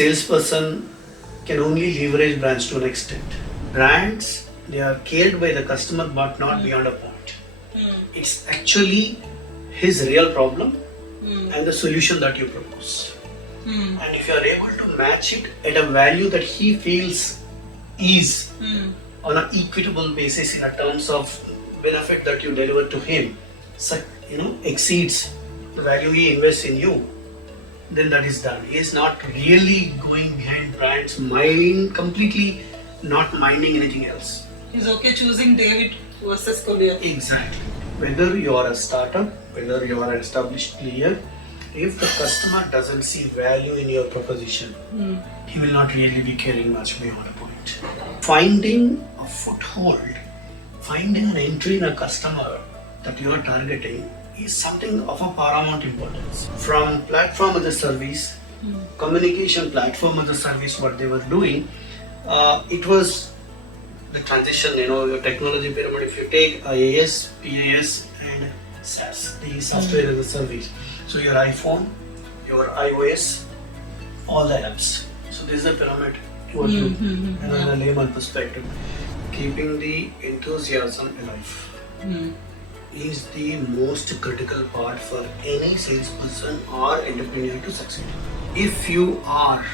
salesperson can only leverage brands to an extent. Brands, they are cared by the customer but not beyond a point. It's actually his real problem and the solution that you propose. And if you are able to match it at a value that he feels is on an equitable basis in a terms of benefit that you deliver to him, exceeds the value he invests in you, then that is done. He is not really going behind brands, completely not minding anything else. He's okay choosing David versus Goliath. Exactly. Whether you are a startup, whether you are an established player, if the customer doesn't see value in your proposition, he will not really be caring much beyond a point. Finding a foothold, finding an entry in a customer that you are targeting is something of a paramount importance. From platform as a service, communication platform as a service, what they were doing, it was the transition, your technology pyramid. If you take IaaS, PaaS and SaaS, the software as a service. So your iPhone, your iOS, all the apps. So this is the pyramid what you, in a layman perspective. Keeping the enthusiasm alive is the most critical part for any salesperson or entrepreneur to succeed. If you are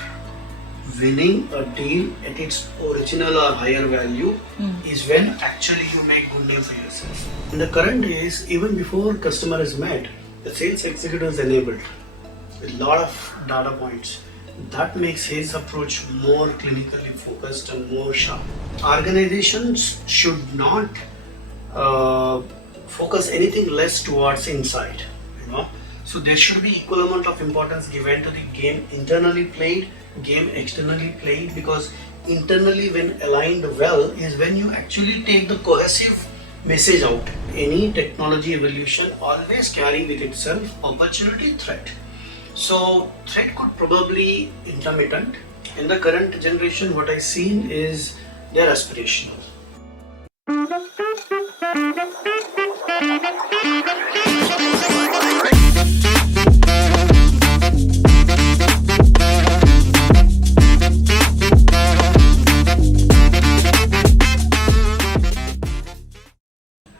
winning a deal at its original or higher value is when actually you make good name for yourself. In the current days, even before customer is met, the sales executive is enabled with a lot of data points. That makes his approach more clinically focused and more sharp. Organizations should not focus anything less towards insight. So there should be equal amount of importance given to the game internally played, game externally played, because internally when aligned well is when you actually take the cohesive message out. Any technology evolution always carry with itself opportunity, threat. So threat could probably intermittent. In the current generation, what I seen is they're aspirational.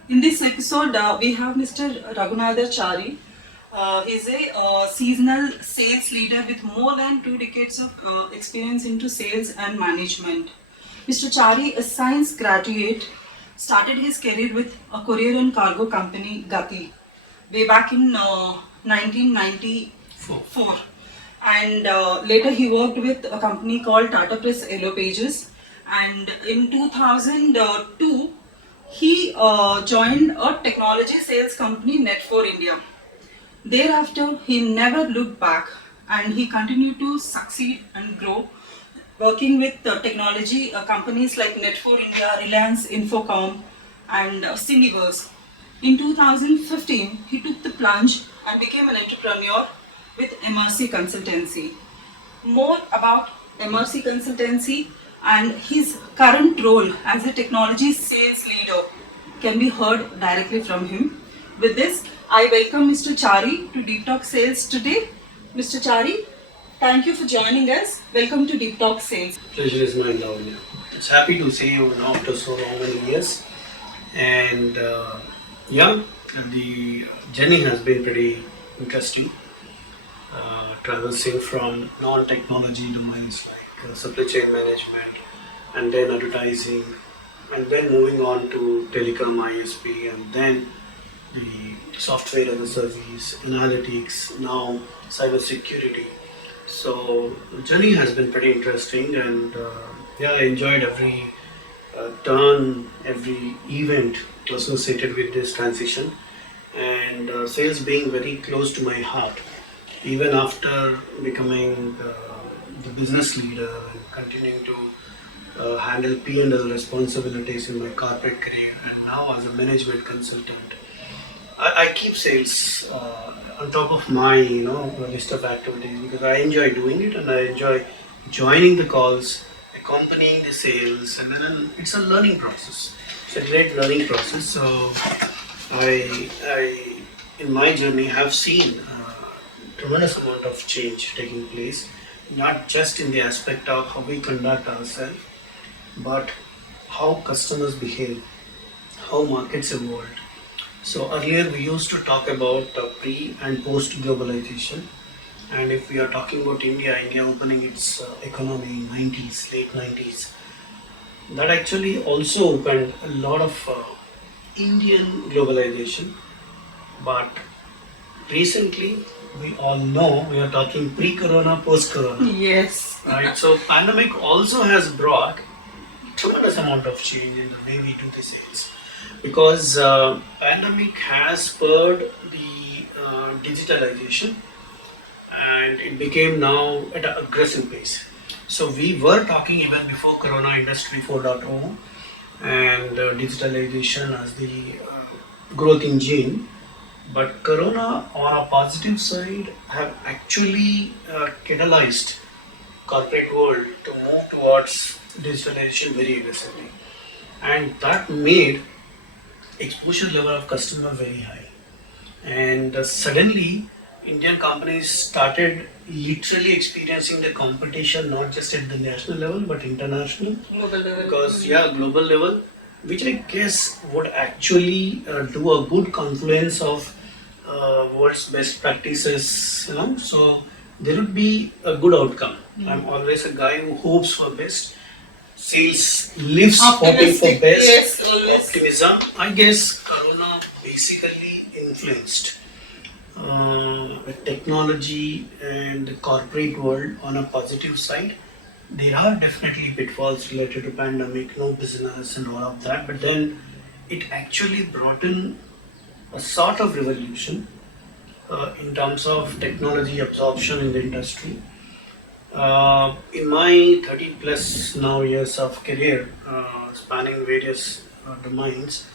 In this episode, we have Mr. Raghunatha Chary. He's a seasonal sales leader with more than 2 decades of experience into sales and management. Mr. Chary, a science graduate, started his career with a courier and cargo company, Gati, way back in 1994. And later he worked with a company called Tata Press Yellow Pages. And in 2002, he joined a technology sales company, Net4 India. Thereafter, he never looked back and he continued to succeed and grow, working with technology companies like Net4 India, Reliance Infocom and Syniverse. In 2015, he took the plunge and became an entrepreneur with MRC Consultancy. More about MRC Consultancy and his current role as a technology sales leader can be heard directly from him. With this, I welcome Mr. Chary to Deep Talk Sales today. Mr. Chary, thank you for joining us. Welcome to Deep Talk Sales. Pleasure is mine, Lavanya. It's happy to see you after so many years. And the journey has been pretty interesting. Traversing from non-technology domains like supply chain management and then advertising and then moving on to telecom, ISP, and then the software as a service, analytics, now cybersecurity. So the journey has been pretty interesting, and I enjoyed every turn, every event associated with this transition, and sales being very close to my heart. Even after becoming the business leader and continuing to handle P&L responsibilities in my corporate career, and now as a management consultant, I keep sales on top of my list of activities because I enjoy doing it and I enjoy joining the calls, accompanying the sales, and then it's a learning process. It's a great learning process. So I in my journey have seen tremendous amount of change taking place not just in the aspect of how we conduct ourselves, but how customers behave, how markets evolved. So earlier we used to talk about pre and post globalization, and if we are talking about India opening its economy in 90s, late 90s, that actually also opened a lot of Indian globalization. But recently, we all know we are talking pre-corona, post-corona, Yes. right? So pandemic also has brought tremendous amount of change in the way we do the sales, because pandemic has spurred the digitalization, and it became now at an aggressive pace. So we were talking even before Corona Industry 4.0 and digitalization as the growth engine. But Corona, on a positive side, have actually catalyzed corporate world to move towards digitalization very aggressively, and that made exposure level of customer very high. And suddenly, Indian companies started literally experiencing the competition not just at the national level but international. Global level. Because yeah, global level, which I guess would actually do a good confluence of world's best practices. So there would be a good outcome. I'm always a guy who hopes for best. Sales lives hoping for Optimistic, best. yes, always. Optimism. I guess Corona basically influenced technology and the corporate world on a positive side. There are definitely pitfalls related to pandemic, no business and all of that, but then it actually brought in a sort of revolution in terms of technology absorption in the industry. In my 30 plus now years of career, spanning various domains,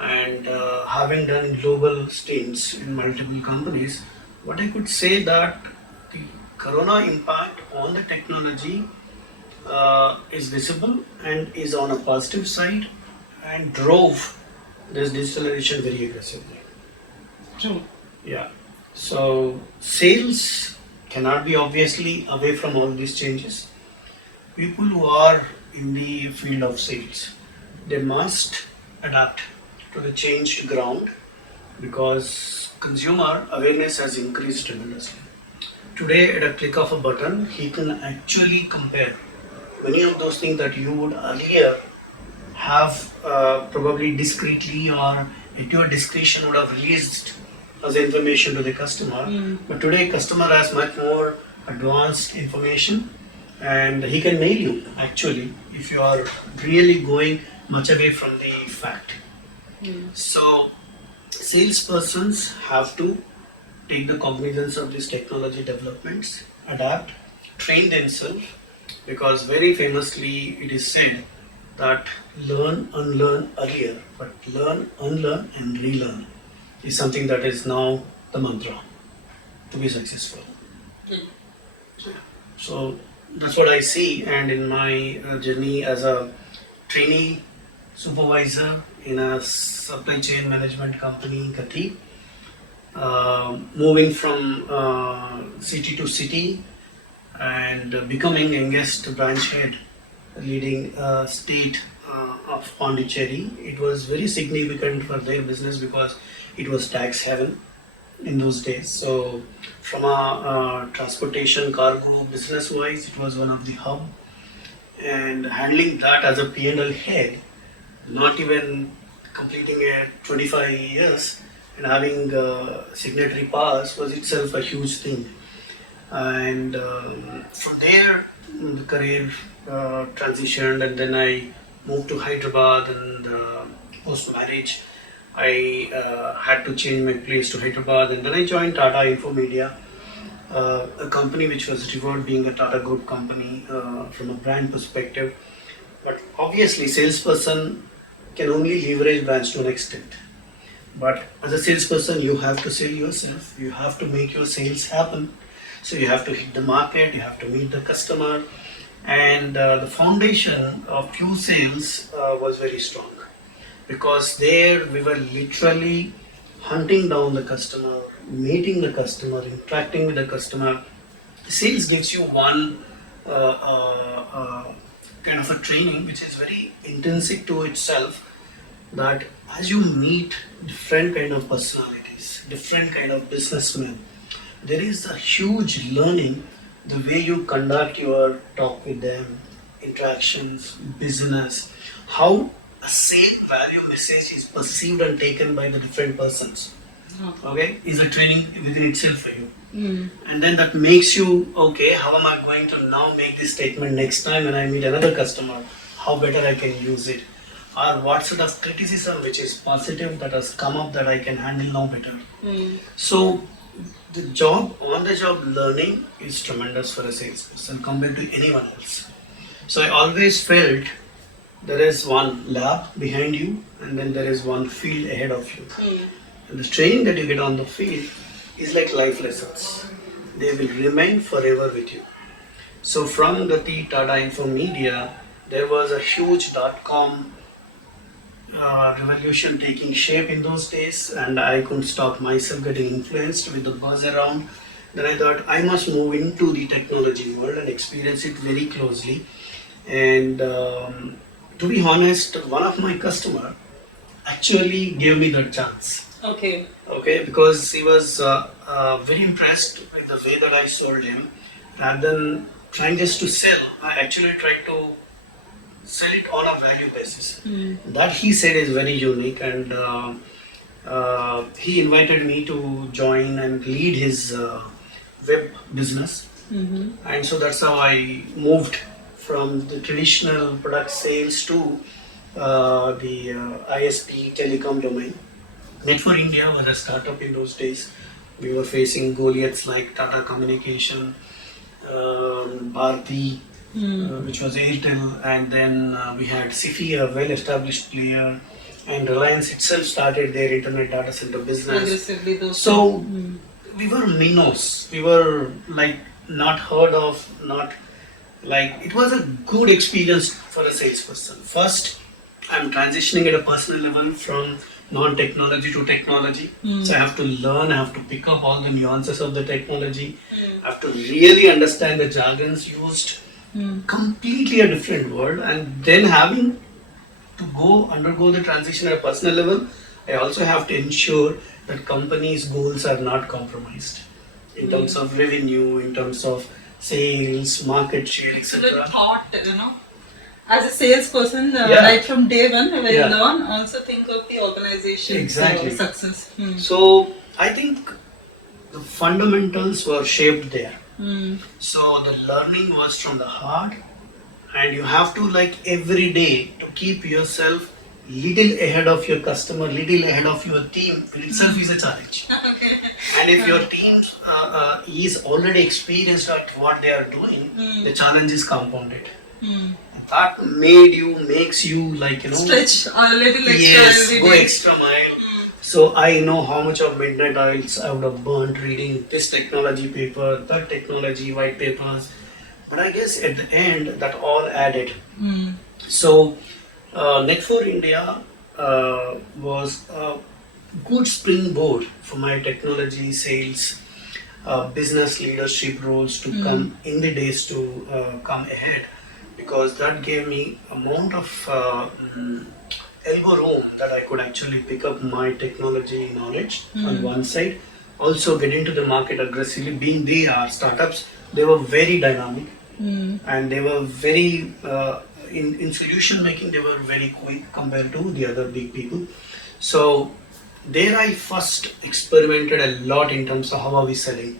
and having done global stints in multiple companies, what I could say that the Corona impact on the technology is visible and is on a positive side, and drove this digitalization very aggressively. True. Yeah. So sales cannot be obviously away from all these changes. People who are in the field of sales, they must adapt to the changed ground, because consumer awareness has increased tremendously. Today, at a click of a button, he can actually compare many of those things that you would earlier have probably discreetly or at your discretion would have released as information to the customer. But today, customer has much more advanced information, and he can mail you actually if you are really going much away from the fact. So salespersons have to take the cognizance of these technology developments, adapt, train themselves, because very famously it is said that learn, unlearn earlier, but learn, unlearn, and relearn is something that is now the mantra to be successful. So that's what I see, and in my journey as a trainee supervisor in a supply chain management company in Kati, moving from city to city and becoming youngest branch head leading state of Pondicherry. It was very significant for their business because it was tax haven in those days. So from a transportation cargo business wise, it was one of the hub, and handling that as a P&L head, not even completing a 25 years and having signatory powers was itself a huge thing. And from there, the career transitioned, and then I moved to Hyderabad, and post marriage, I had to change my place to Hyderabad, and then I joined Tata Info Media, a company which was revered being a Tata Group company from a brand perspective. But obviously, salesperson can only leverage brands to an extent. But as a salesperson, you have to sell yourself. You have to make your sales happen. So you have to hit the market. You have to meet the customer, and the foundation of pure sales was very strong, because there we were literally hunting down the customer, meeting the customer, interacting with the customer, sales gives you one kind of a training which is very intrinsic to itself, that as you meet different kind of personalities, different kind of businessmen, there is a huge learning the way you conduct your talk with them, interactions, business, how a same value message is perceived and taken by the different persons. Okay, is a training within itself for you. And then that makes you, okay, how am I going to now make this statement next time when I meet another customer? How better I can use it? Or what sort of criticism which is positive that has come up that I can handle now better? So the job, on the job learning is tremendous for a salesperson compared to anyone else. So I always felt there is one lab behind you and then there is one field ahead of you. And the training that you get on the field is like life lessons. They will remain forever with you. So from the Tata Info Media, there was a huge .com revolution taking shape in those days, and I couldn't stop myself getting influenced with the buzz around. Then I thought I must move into the technology world and experience it very closely. And to be honest, one of my customer actually gave me that chance. Okay. Okay, because he was very impressed with the way that I sold him. Rather than trying just to sell, I actually tried to sell it on a value basis. That he said is very unique, and he invited me to join and lead his web business. And so that's how I moved from the traditional product sales to the ISP telecom domain. Net4 India was a startup in those days. We were facing Goliaths like Tata Communication, Bharti, which was Airtel, and then we had Sifi, a well-established player, and Reliance itself started their internet data center business. So we were minnows. We were like not heard of, not like, it was a good experience for a salesperson. First, I'm transitioning at a personal level from non-technology to technology. So I have to learn, I have to pick up all the nuances of the technology. I have to really understand the jargons used. Completely a different world. And then having to undergo the transition at a personal level, I also have to ensure that company's goals are not compromised in terms of revenue, in terms of sales, market share, etc. Thought, as a salesperson, right from day one, when you learn, also think of the organization's success. So I think the fundamentals were shaped there. So the learning was from the heart, and you have to, like, every day to keep yourself little ahead of your customer, little ahead of your team. In itself is a challenge. And if your team is already experienced at what they are doing, the challenge is compounded. That makes you stretch a little extra. Yes, go extra mile. So I know how much of midnight oils I would have burnt reading this technology paper, that technology white papers. But I guess at the end that all added. So Net4 India was a good springboard for my technology sales, business leadership roles to come in the days to come ahead, because that gave me amount of elbow room that I could actually pick up my technology knowledge on one side, also get into the market aggressively. Being they are startups, they were very dynamic and they were very in solution making, they were very quick compared to the other big people. So there I first experimented a lot in terms of how are we selling,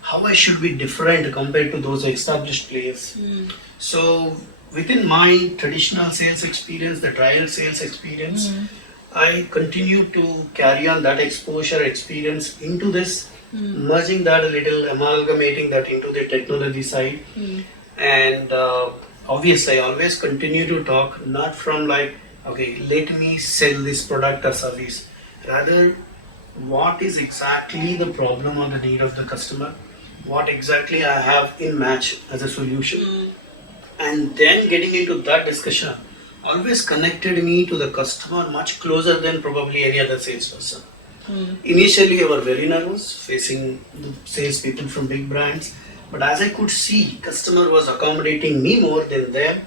how I should be different compared to those established players. So within my traditional sales experience, the trial sales experience, I continue to carry on that exposure experience into this, merging that a little, amalgamating that into the technology side. And obviously I always continue to talk not from like, okay, let me sell this product or service, rather what is exactly the problem or the need of the customer, what exactly I have in match as a solution. And then getting into that discussion always connected me to the customer much closer than probably any other salesperson. Initially I was very nervous facing the salespeople from big brands, But as I could see, customer was accommodating me more than them,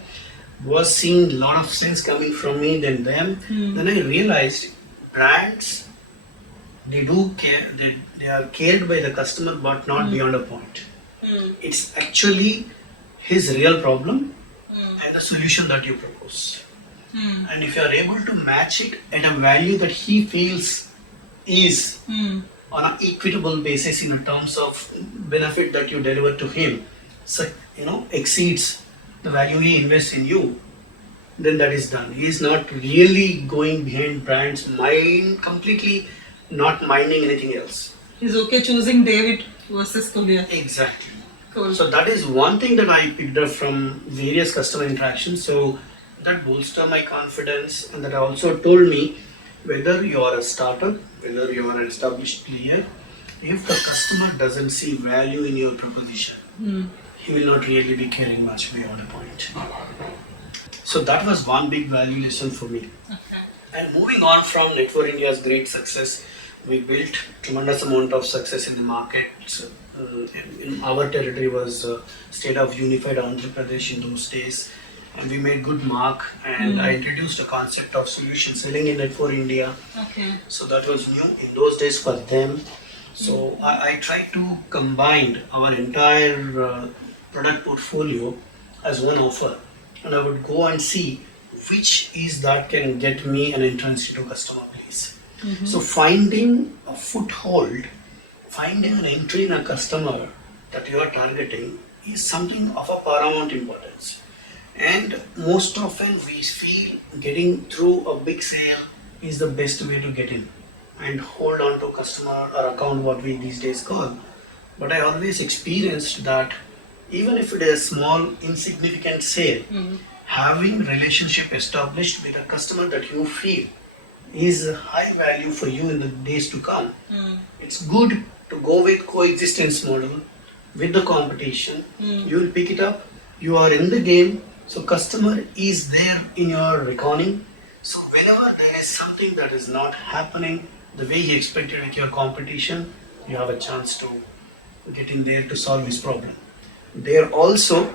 was seeing a lot of sense coming from me than them. Then I realized brands, they do care, they are cared by the customer, but not beyond a point. It's actually his real problem and the solution that you propose. And if you are able to match it at a value that he feels is on an equitable basis in terms of benefit that you deliver to him, so exceeds the value he invests in you, then that is done. He is not really going behind brands, completely not minding anything else. He's okay choosing David versus Korea. Exactly. Cool. So that is one thing that I picked up from various customer interactions. So that bolstered my confidence, and that also told me whether you are a startup, whether you are an established player, if the customer doesn't see value in your proposition, he will not really be caring much beyond a point. So that was one big value lesson for me. Okay. And moving on from Network India's great success, we built tremendous amount of success in the market. In our territory was state of unified Andhra Pradesh in those days, and we made good mark. And I introduced a concept of solution selling in Network India. Okay. So that was new in those days for them. So I tried to combine our entire product portfolio as one offer, and I would go and see which is that can get me an entrance into customer base. So finding a foothold, finding an entry in a customer that you are targeting is something of a paramount importance. And most often we feel getting through a big sale is the best way to get in and hold on to customer or account, what we these days call. But I always experienced that even if it is a small insignificant sale, having relationship established with a customer that you feel is a high value for you in the days to come, it's good to go with coexistence model with the competition. You will pick it up, you are in the game, so customer is there in your reckoning. So whenever there is something that is not happening the way he expected with your competition, you have a chance to get in there to solve his problem. There also,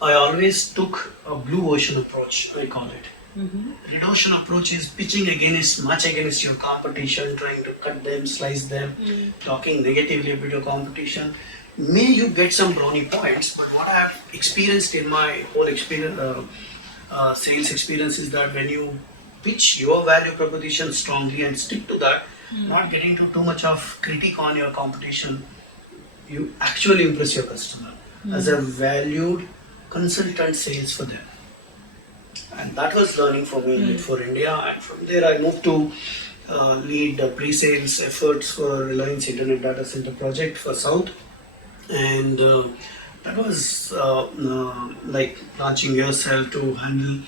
I always took a blue ocean approach, I call it. Red ocean approach is pitching much against your competition, trying to cut them, slice them, talking negatively about your competition. May you get some brownie points, but what I have experienced in my whole experience, sales experience, is that when you pitch your value proposition strongly and stick to that, not getting to too much of critique on your competition, you actually impress your customer as a valued consultant sales for them. And that was learning for me for India. And from there I moved to lead pre-sales efforts for Reliance Internet Data Center project for South. And that was like launching yourself to handle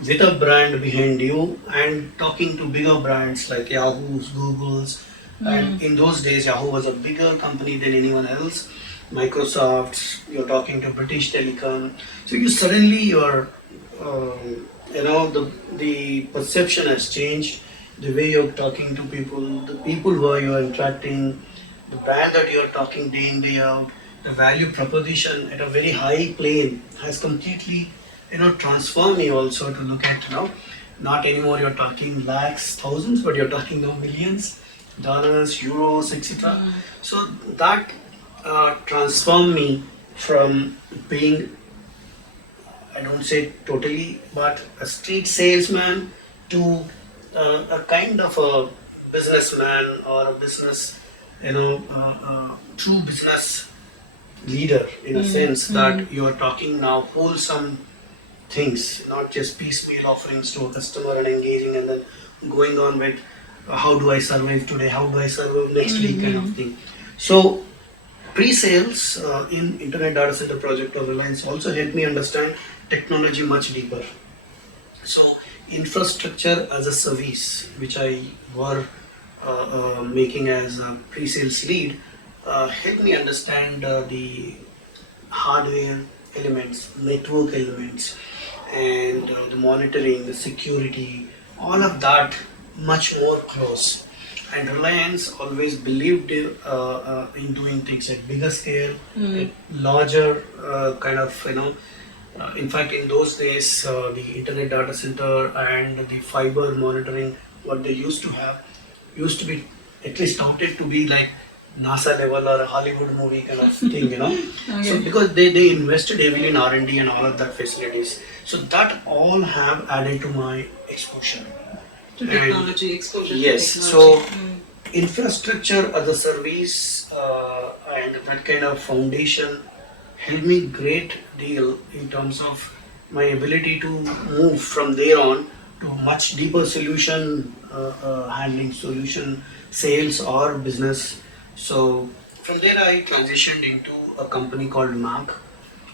with a brand behind you and talking to bigger brands like Yahoo's, Google's. And in those days Yahoo was a bigger company than anyone else. Microsoft, you're talking to British Telecom. So you suddenly your the perception has changed, the way you're talking to people, the people who you are interacting, the brand that you're talking day in, day out, the value proposition at a very high plane has completely transformed me also to look at not anymore you're talking lakhs, thousands, but you're talking now millions, dollars, euros, etc. So that transformed me from being, I don't say totally, but a street salesman to a kind of a businessman or a business, true business leader in a sense that you are talking now wholesome things, not just piecemeal offerings to a customer and engaging and then going on with how do I survive today, how do I survive next week kind of thing. So pre-sales in Internet Data Center project of Reliance also helped me understand technology much deeper. So infrastructure as a service, which I were making as a pre-sales lead, helped me understand the hardware elements, network elements, and the monitoring, the security, all of that much more close. And Reliance always believed in doing things at bigger scale, at larger kind of, in fact, in those days, the internet data center and the fiber monitoring, what they used to be at least touted to be like NASA level or a Hollywood movie kind of thing. Okay. So because they invested heavily in R&D and all of that facilities. So that all have added to my exposure. To technology, exposure Yes, to so technology. infrastructure as a service and that kind of foundation helped me great deal in terms of my ability to move from there on to much deeper solution handling, solution sales or business. So from there I transitioned into a company called MAC,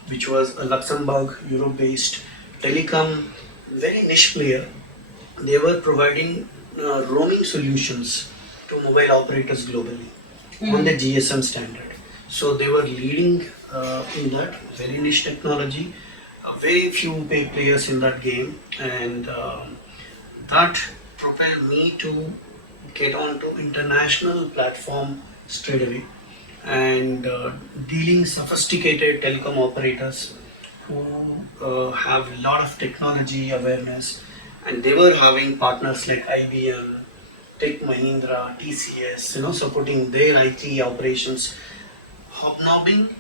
which was a Luxembourg, Europe-based telecom, very niche player. They were providing roaming solutions to mobile operators globally on the GSM standard. So they were leading in that very niche technology. Very few players in that game, and that propelled me to get onto international platform straight away and dealing sophisticated telecom operators who have a lot of technology awareness, and they were having partners like IBM, Tech Mahindra, TCS, supporting their IT operations, hobnobbing,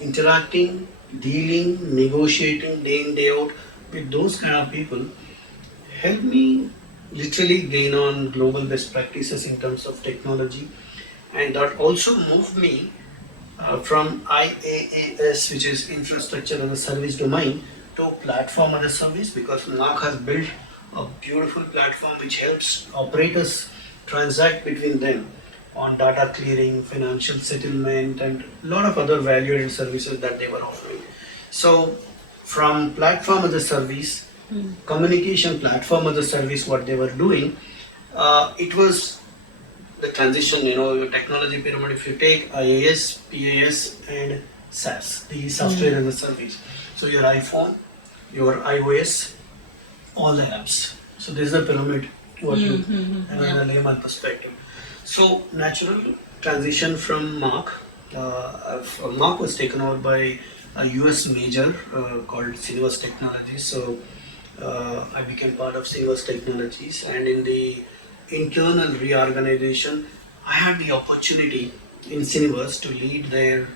interacting, dealing, negotiating day in day out with those kind of people helped me literally gain on global best practices in terms of technology, and that also moved me from IaaS, which is infrastructure as a service domain, to platform as a service, because NAC has built a beautiful platform which helps operators transact between them on data clearing, financial settlement, and a lot of other value-added services that they were offering. So, from platform as a service, communication platform as a service, what they were doing, it was the transition, your technology pyramid. If you take IaaS, PaaS, and SaaS, the software as a service. So your iPhone, your iOS, all the apps. So this is the pyramid, what you have in a layman perspective. So natural transition from Mark. Mark was taken over by a US major called Syniverse Technologies. So I became part of Syniverse Technologies, and in the internal reorganization, I had the opportunity in Syniverse to lead their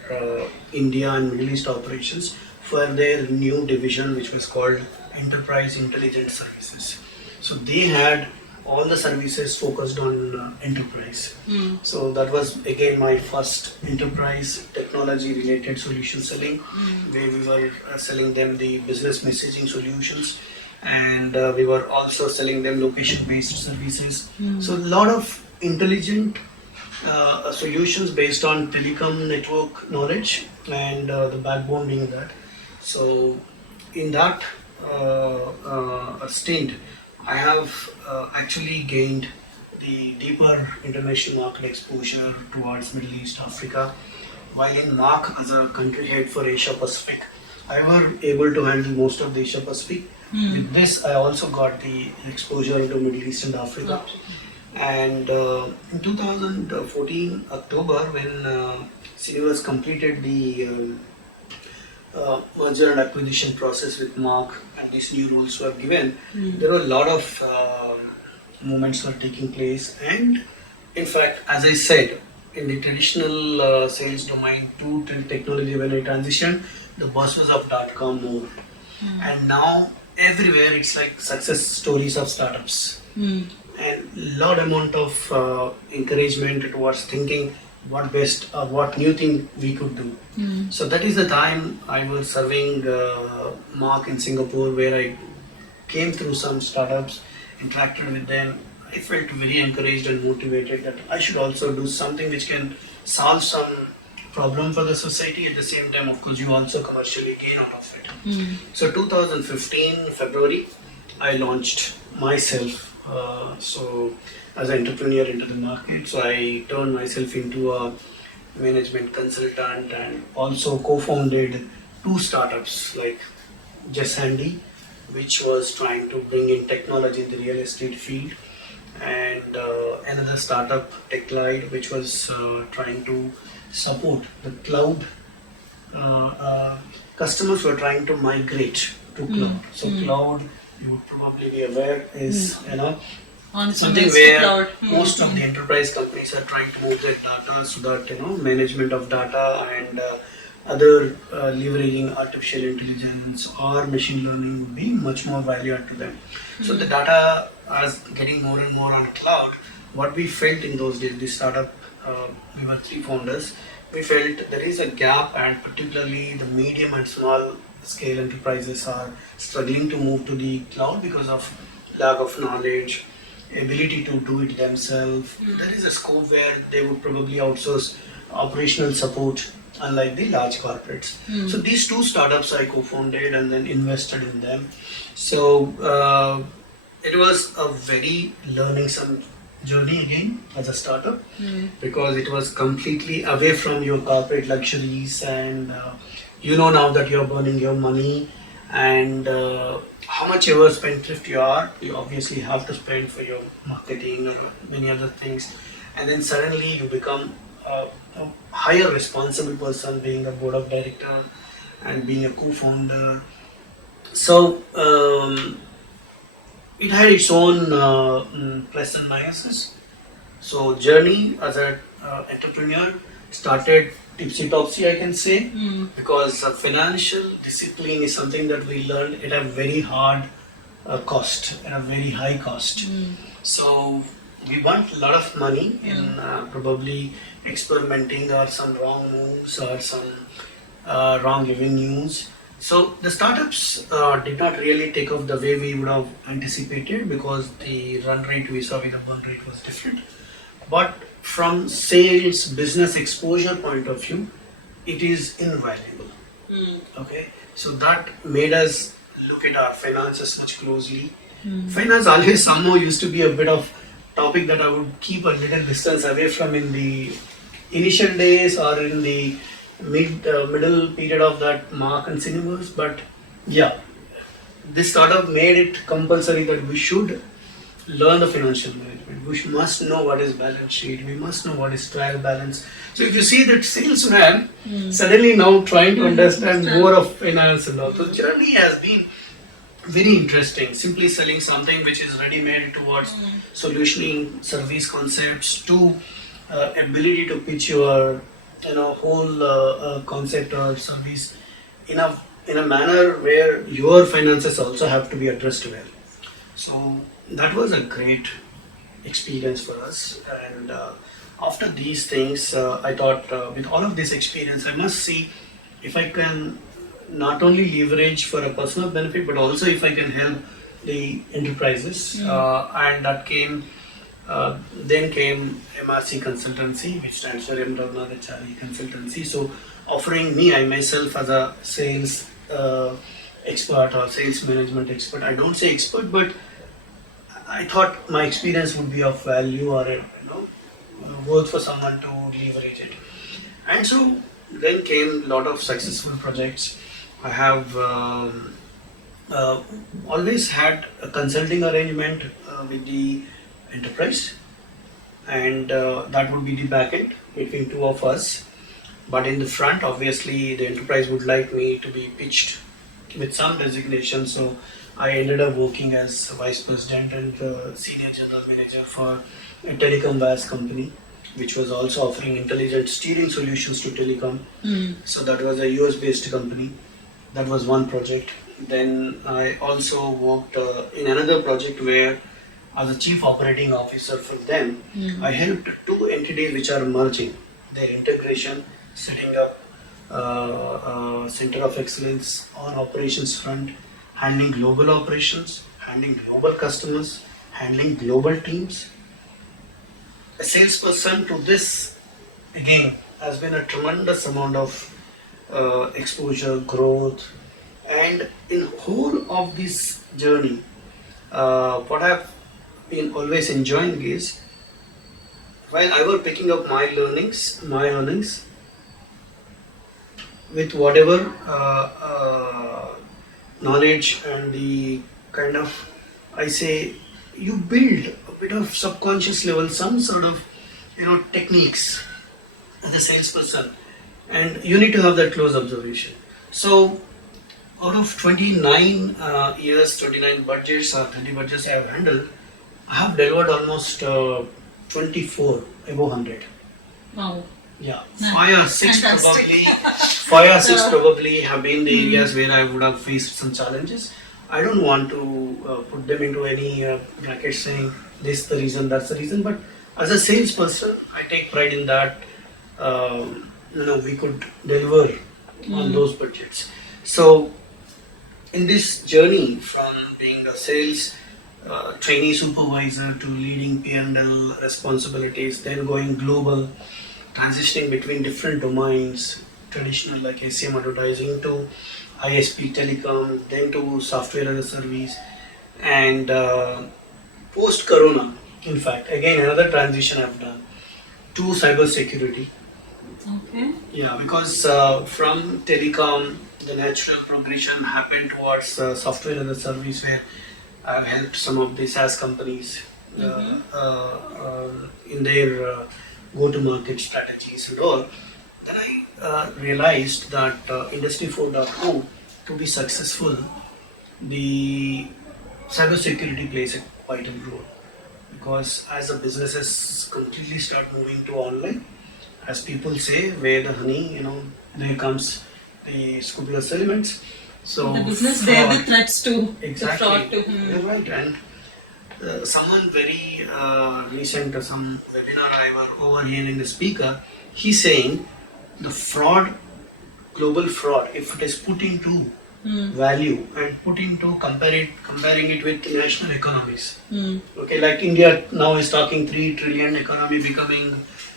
India and Middle East operations for their new division, which was called Enterprise Intelligence Services. So they had all the services focused on enterprise. So that was again my first enterprise technology related solution selling, where we were selling them the business messaging solutions, and we were also selling them location based services. So a lot of intelligent solutions based on telecom network knowledge, and the backbone being that. So in that stint, I have actually gained the deeper international market exposure towards Middle East, Africa. While in MARC as a country head for Asia Pacific, I was able to handle most of the Asia Pacific. With this, I also got the exposure into Middle East and Africa. And in 2014 October, when Syniverse completed the merger and acquisition process with Mark, and these new rules were given, there were a lot of movements were taking place. And in fact, as I said, in the traditional sales domain to technology, when I transitioned, the buzz was of .com more. And now everywhere it's like success stories of startups. And lot amount of encouragement towards thinking what best or what new thing we could do. So that is the time I was serving Mark in Singapore, where I came through some startups, interacted with them. I felt very encouraged and motivated that I should also do something which can solve some problem for the society. At the same time, of course, you also commercially gain out of it. So 2015 February, I launched myself. So as an entrepreneur into the market, so I turned myself into a management consultant, and also co-founded two startups like JusHandy, which was trying to bring in technology in the real estate field, and another startup, Techclyde, which was trying to support the cloud. Customers were trying to migrate to cloud. So cloud, you would probably be aware, is something where cloud. most of the enterprise companies are trying to move their data, so that management of data and other leveraging artificial intelligence or machine learning would be much more value add to them. So the data is getting more and more on cloud. What we felt in those days, this startup, we were 3 founders. We felt there is a gap, and particularly the medium and small scale enterprises are struggling to move to the cloud because of lack of knowledge, ability to do it themselves. There is a scope where they would probably outsource operational support, unlike the large corporates. So these 2 startups I co-founded and then invested in them. So it was a very learning some journey again as a startup, because it was completely away from your corporate luxuries, and now that you're burning your money, and how much ever spendthrift you are, you obviously have to spend for your marketing or many other things, and then suddenly you become a higher responsible person, being a board of director and being a co-founder. So it had its own plus and minuses. So journey as an entrepreneur started tipsy-topsy, I can say, because financial discipline is something that we learned at a very hard cost, at a very high cost. So we burnt a lot of money in probably experimenting or some wrong moves or some wrong revenues. So the startups did not really take off the way we would have anticipated, because the run rate we saw with the burn rate was different. But from sales, business exposure point of view, it is invaluable. Okay, so that made us look at our finances much closely. Finance always somehow used to be a bit of topic that I would keep a little distance away from in the initial days or in the middle period of that Mark and Syniverse. But yeah, this startup made it compulsory that we should learn the financial management. We must know what is balance sheet. We must know what is trial balance. So if you see that salesman suddenly now trying to understand more of finance and all, the journey has been very interesting. Simply selling something which is ready-made towards solutioning service concepts to ability to pitch your whole concept or service in a manner where your finances also have to be addressed well. So that was a great experience for us, and after these things I thought, with all of this experience, I must see if I can not only leverage for a personal benefit, but also if I can help the enterprises. And that came then came MRC Consultancy, which stands for Raghunatha Chary Consultancy. So offering me, I myself, as a sales expert or sales management expert, I don't say expert, but I thought my experience would be of value, or worth for someone to leverage it. And so then came a lot of successful projects. I have always had a consulting arrangement with the enterprise, and that would be the back end between 2 of us. But in the front, obviously, the enterprise would like me to be pitched with some designation. So I ended up working as vice president and senior general manager for a telecom VAS company, which was also offering intelligent steering solutions to telecom. So that was a US based company. That was one project. Then I also worked in another project where, as a chief operating officer for them, I helped 2 entities which are merging, their integration, setting up center of excellence on operations front, handling global operations, handling global customers, handling global teams. A salesperson to this, again, has been a tremendous amount of exposure, growth, and in whole of this journey, what I've been always enjoying is, while I was picking up my earnings, with whatever knowledge and the kind of, I say, you build a bit bit of subconscious level, some sort of, techniques as a salesperson, and you need to have that close observation. So out of 29 years, 29 budgets or 30 budgets I have handled, I have delivered almost 24 above 100. Wow. Yeah, Nice. five or six Fantastic. probably. Five or six probably have been the areas where I would have faced some challenges. I don't want to put them into any bracket saying this the reason, that's the reason. But as a salesperson, I take pride in that. We could deliver on those budgets. So in this journey from being a sales trainee supervisor to leading P&L responsibilities, then going global, transitioning between different domains, traditional like ACM advertising to ISP telecom, then to software as a service, and post Corona, in fact, again another transition I've done to cyber security. Okay. Yeah, because from telecom, the natural progression happened towards software as a service, where I've helped some of the SaaS companies in their go-to-market strategies and all. Then I realized that Industry 4.0, to be successful, the cybersecurity plays a vital role, because as the businesses completely start moving to online, as people say, where the honey, there comes the scrupulous elements. So the business there, the threats to exactly. the fraud to. You're right. And someone very recent, some webinar I was overhearing the speaker, he's saying the fraud, global fraud, if it is put into value and put into comparing it with national economies. Okay, like India now is talking 3 trillion economy, becoming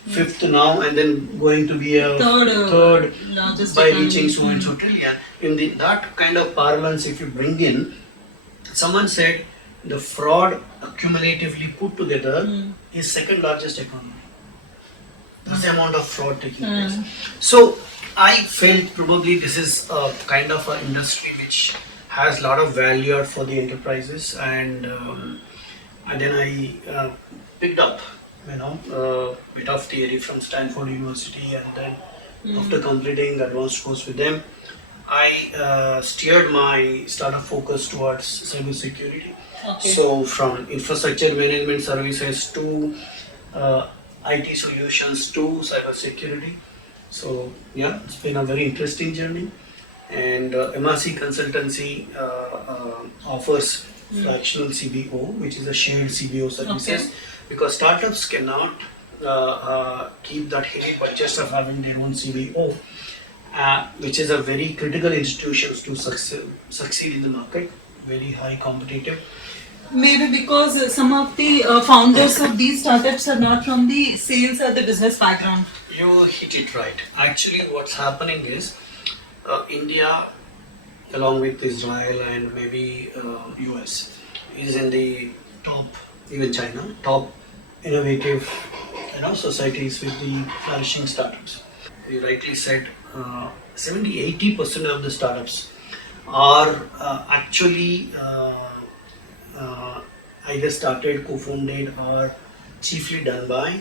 fifth now, and then going to be a third largest by economy. reaching so and so trillion. In that kind of parlance, if you bring in, someone said the fraud accumulatively put together is second largest economy. That's the amount of fraud taking place. So I felt probably this is a kind of an industry which has a lot of value add for the enterprises, and then I picked up bit of theory from Stanford University, and then after completing advanced course with them, I steered my startup focus towards cybersecurity. Okay. So from infrastructure management services to IT solutions to cybersecurity. So yeah, it's been a very interesting journey. And MRC Consultancy offers Fractional CBO, which is a shared CBO services, because startups cannot keep that heavy budget of having their own CBO, which is a very critical institution to succeed in the market, very high competitive. Maybe because some of the founders of these startups are not from the sales or the business background. You hit it right. Actually, what's happening is India, along with Israel and maybe US, is in the top, even China, top innovative societies with the flourishing startups. You rightly said 70-80% of the startups are actually either started, co-founded, or chiefly done by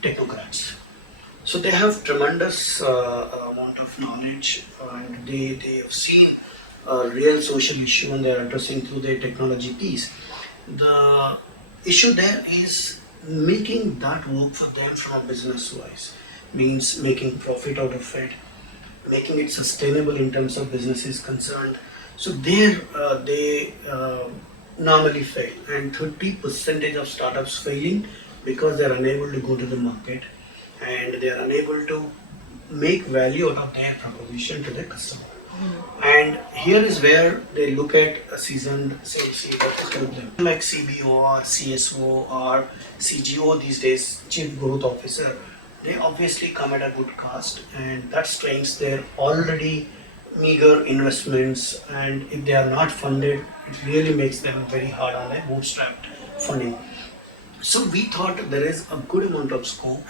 technocrats. So they have tremendous amount of knowledge, and they have seen a real social issue and they are addressing through their technology piece. The issue there is making that work for them from a business wise, means making profit out of it, making it sustainable in terms of business is concerned. So there they normally fail, and 30% of startups failing because they are unable to go to the market and they are unable to make value out of their proposition to the customer. And here is where they look at a seasoned sales leader to help them, like CBO or CSO or CGO these days, Chief Growth Officer. They obviously come at a good cost, and that strains their already meager investments, and if they are not funded, it really makes them very hard on their bootstrapped funding. So we thought there is a good amount of scope.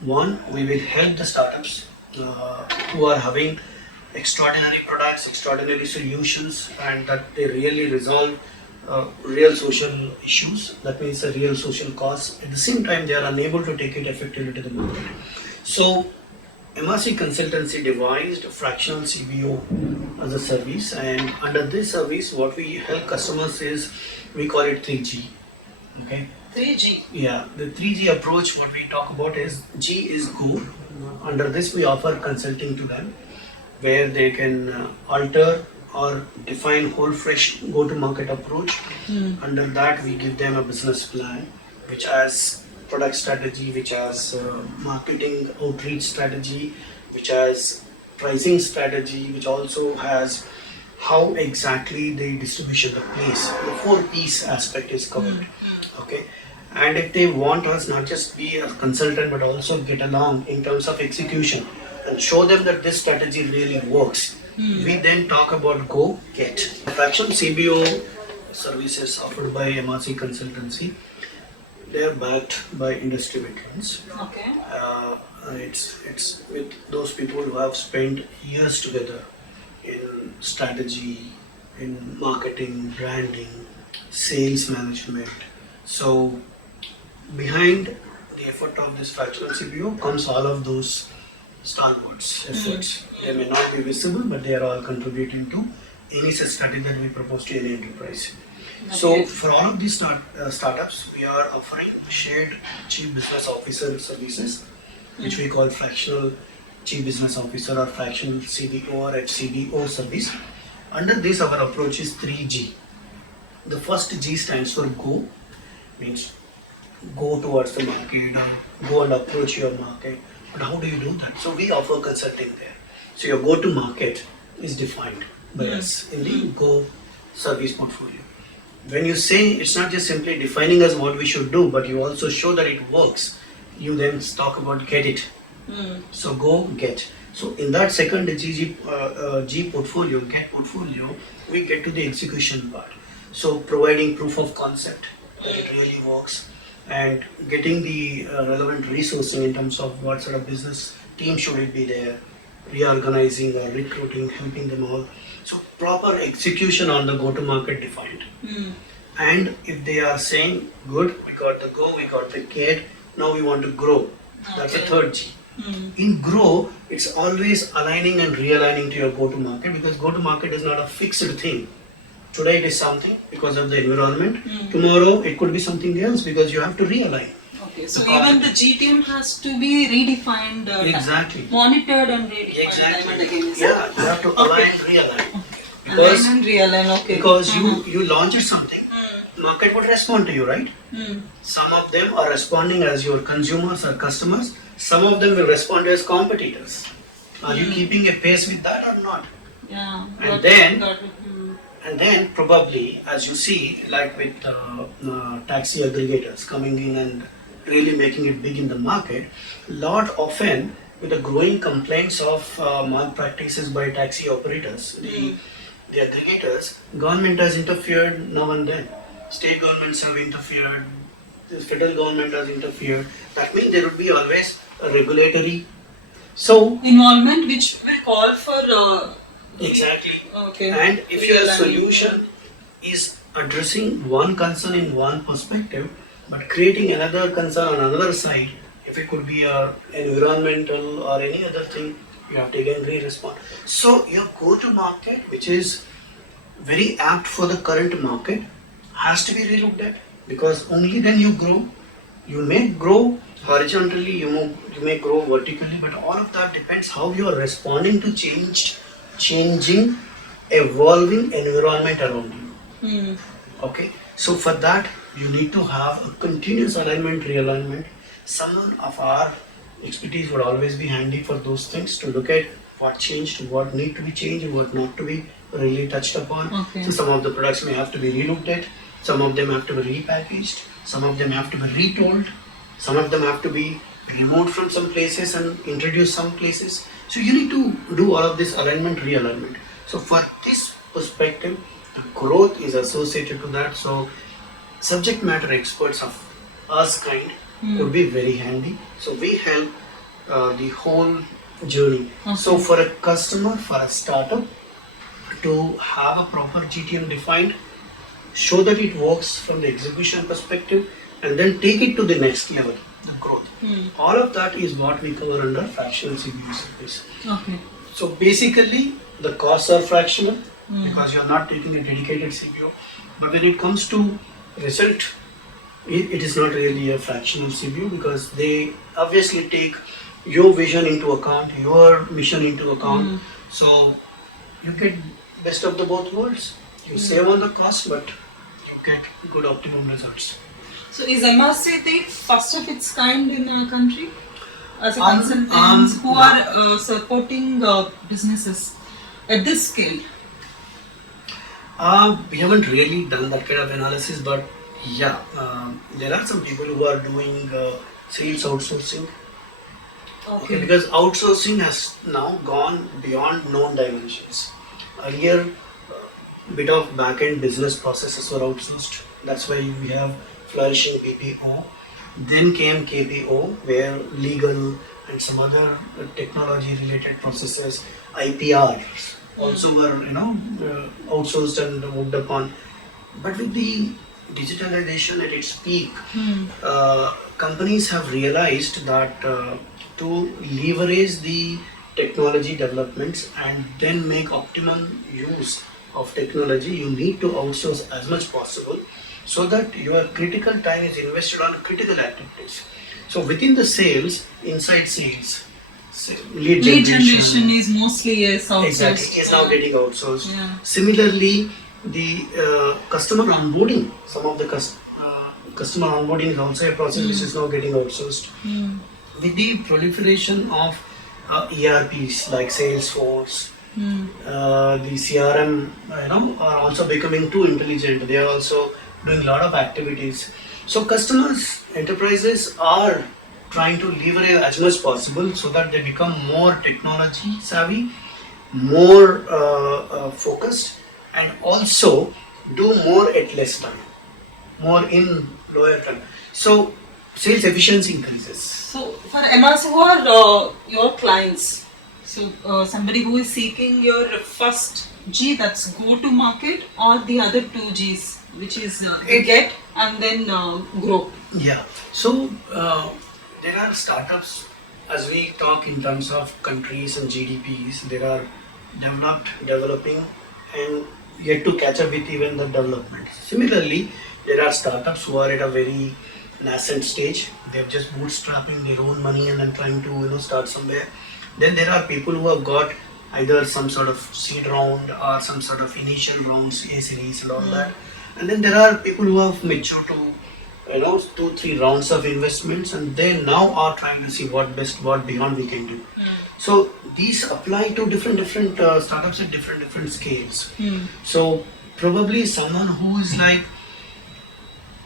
One, we will help the startups who are having extraordinary products, extraordinary solutions, and that they really resolve real social issues, that means a real social cause. At the same time, they are unable to take it effectively to the market. So, MRC Consultancy devised fractional CBO as a service, and under this service, what we help customers is we call it 3G. Okay. 3G. Yeah, the 3G approach, what we talk about is G is go. Under this, we offer consulting to them, where they can alter or define whole fresh go-to-market approach. Under that, we give them a business plan, which has product strategy, which has marketing outreach strategy, which has pricing strategy, which also has how exactly the distribution, the place, the 4Ps aspect is covered. Okay. And if they want us not just be a consultant but also get along in terms of execution and show them that this strategy really works, we then talk about go get. Fractional CBO services offered by MRC Consultancy, they are backed by industry veterans. Okay. It's with those people who have spent years together in strategy, in marketing, branding, sales management. So behind the effort of this fractional CBO comes all of those stalwarts efforts. They may not be visible, but they are all contributing to any such strategy that we propose to any enterprise. So for all of these startups, we are offering shared chief business officer services, which we call fractional chief business officer or fractional CBO or FCBO service. Under this, our approach is 3G. The first G stands for go, means go towards the market or go and approach your market. But how do you do that? So we offer consulting there. So your go to market is defined by us in the go service portfolio. When you say it's not just simply defining us what we should do, but you also show that it works, you then talk about get it. So go get. So in that second G portfolio, get portfolio, we get to the execution part. So providing proof of concept that it really works, and getting the relevant resourcing in terms of what sort of business team should it be there, reorganizing or recruiting, helping them all. So proper execution on the go-to-market defined. And if they are saying, good, we got the go, we got the get, now we want to grow. That's the third G. In grow, it's always aligning and realigning to your go-to-market, because go-to-market is not a fixed thing. Today it is something because of the environment. Tomorrow it could be something else because you have to realign. Okay, so even the G team has to be redefined, exactly, monitored and redefined. Exactly. Yeah, you have to align, realign. Because, align and realign, okay. Because you launched something, market would respond to you, right? Some of them are responding as your consumers or customers. Some of them will respond as competitors. Are you keeping a pace with that or not? Yeah. And then probably, as you see, like with taxi aggregators coming in and really making it big in the market, lot often with the growing complaints of malpractices by taxi operators, the aggregators, government has interfered now and then. State governments have interfered, the federal government has interfered. That means there would be always a regulatory involvement which will call for exactly. Okay. And if your solution is addressing one concern in one perspective, but creating another concern on another side, if it could be environmental or any other thing, you have to again respond. So your go-to-market, which is very apt for the current market, has to be relooked at, because only then you grow. You may grow horizontally, you may grow vertically, but all of that depends how you are responding to changing, evolving environment around you. Okay, so for that you need to have a continuous alignment, realignment. Someone of our expertise would always be handy for those things, to look at what changed, what need to be changed, what not to be really touched upon. So some of the products may have to be relooked at, some of them have to be repackaged, some of them have to be retold, some of them have to be removed from some places and introduced some places. So you need to do all of this alignment, realignment. So for this perspective, growth is associated to that. So subject matter experts of us kind could be very handy. So we help the whole journey. So for a customer, for a startup to have a proper GTM defined, show that it works from the execution perspective, and then take it to the next level, the growth. All of that is what we cover under fractional CBO service. Okay. So basically, the costs are fractional because you are not taking a dedicated CBO. But when it comes to result, it is not really a fractional CBO because they obviously take your vision into account, your mission into account. So you get best of the both worlds. You save on the cost, but you get good optimum results. So is MRC the first of its kind in our country as a Um, consultants who no. are supporting businesses at this scale? We haven't really done that kind of analysis, but yeah, there are some people who are doing sales outsourcing. Okay, because outsourcing has now gone beyond known dimensions. Earlier, bit of back-end business processes were outsourced. That's why we have flourishing BPO. Then came KPO, where legal and some other technology-related processes, IPRs, also were outsourced and worked upon. But with the digitalization at its peak, companies have realized that to leverage the technology developments and then make optimum use of technology, you need to outsource as much possible so that your critical time is invested on critical activities. So within the sales, inside sales, lead Generation is mostly outsourced. exactly is now getting outsourced. Yeah. Similarly, the customer onboarding, some of the customer onboarding is also a process which is now getting outsourced. With the proliferation of ERPs like Salesforce, the CRM, are also becoming too intelligent. They are also doing a lot of activities. So customers, enterprises are trying to leverage as much possible so that they become more technology savvy, more focused, and also do more at less time, more in lower time. So sales efficiency increases. So for MRC, who are your clients? So somebody who is seeking your first G, that's go to market, or the other two Gs, which is get and then grow. Yeah. So there are startups, as we talk in terms of countries and GDPs, there are developed, developing, and yet to catch up with even the development. Similarly, there are startups who are at a very nascent stage. They're just bootstrapping their own money and then trying to start somewhere. Then there are people who have got either some sort of seed round or some sort of initial rounds, A series and all that. And then there are people who have matured to 2-3 rounds of investments, and they now are trying to see what beyond we can do. So these apply to different startups at different scales. So probably someone who is like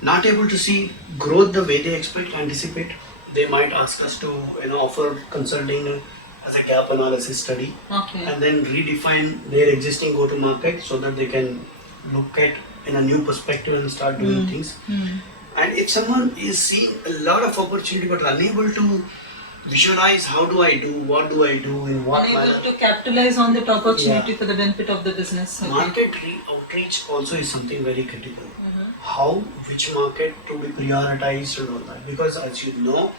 not able to see growth the way they anticipate, they might ask us to offer consulting as a gap analysis study, and then redefine their existing go-to-market so that they can look at in a new perspective and start doing things. And if someone is seeing a lot of opportunity but unable to visualize what do I do, in what manner. Unable to capitalize on that opportunity for the benefit of the business. Market outreach also is something very critical. Which market to be prioritized and all that. Because as you know,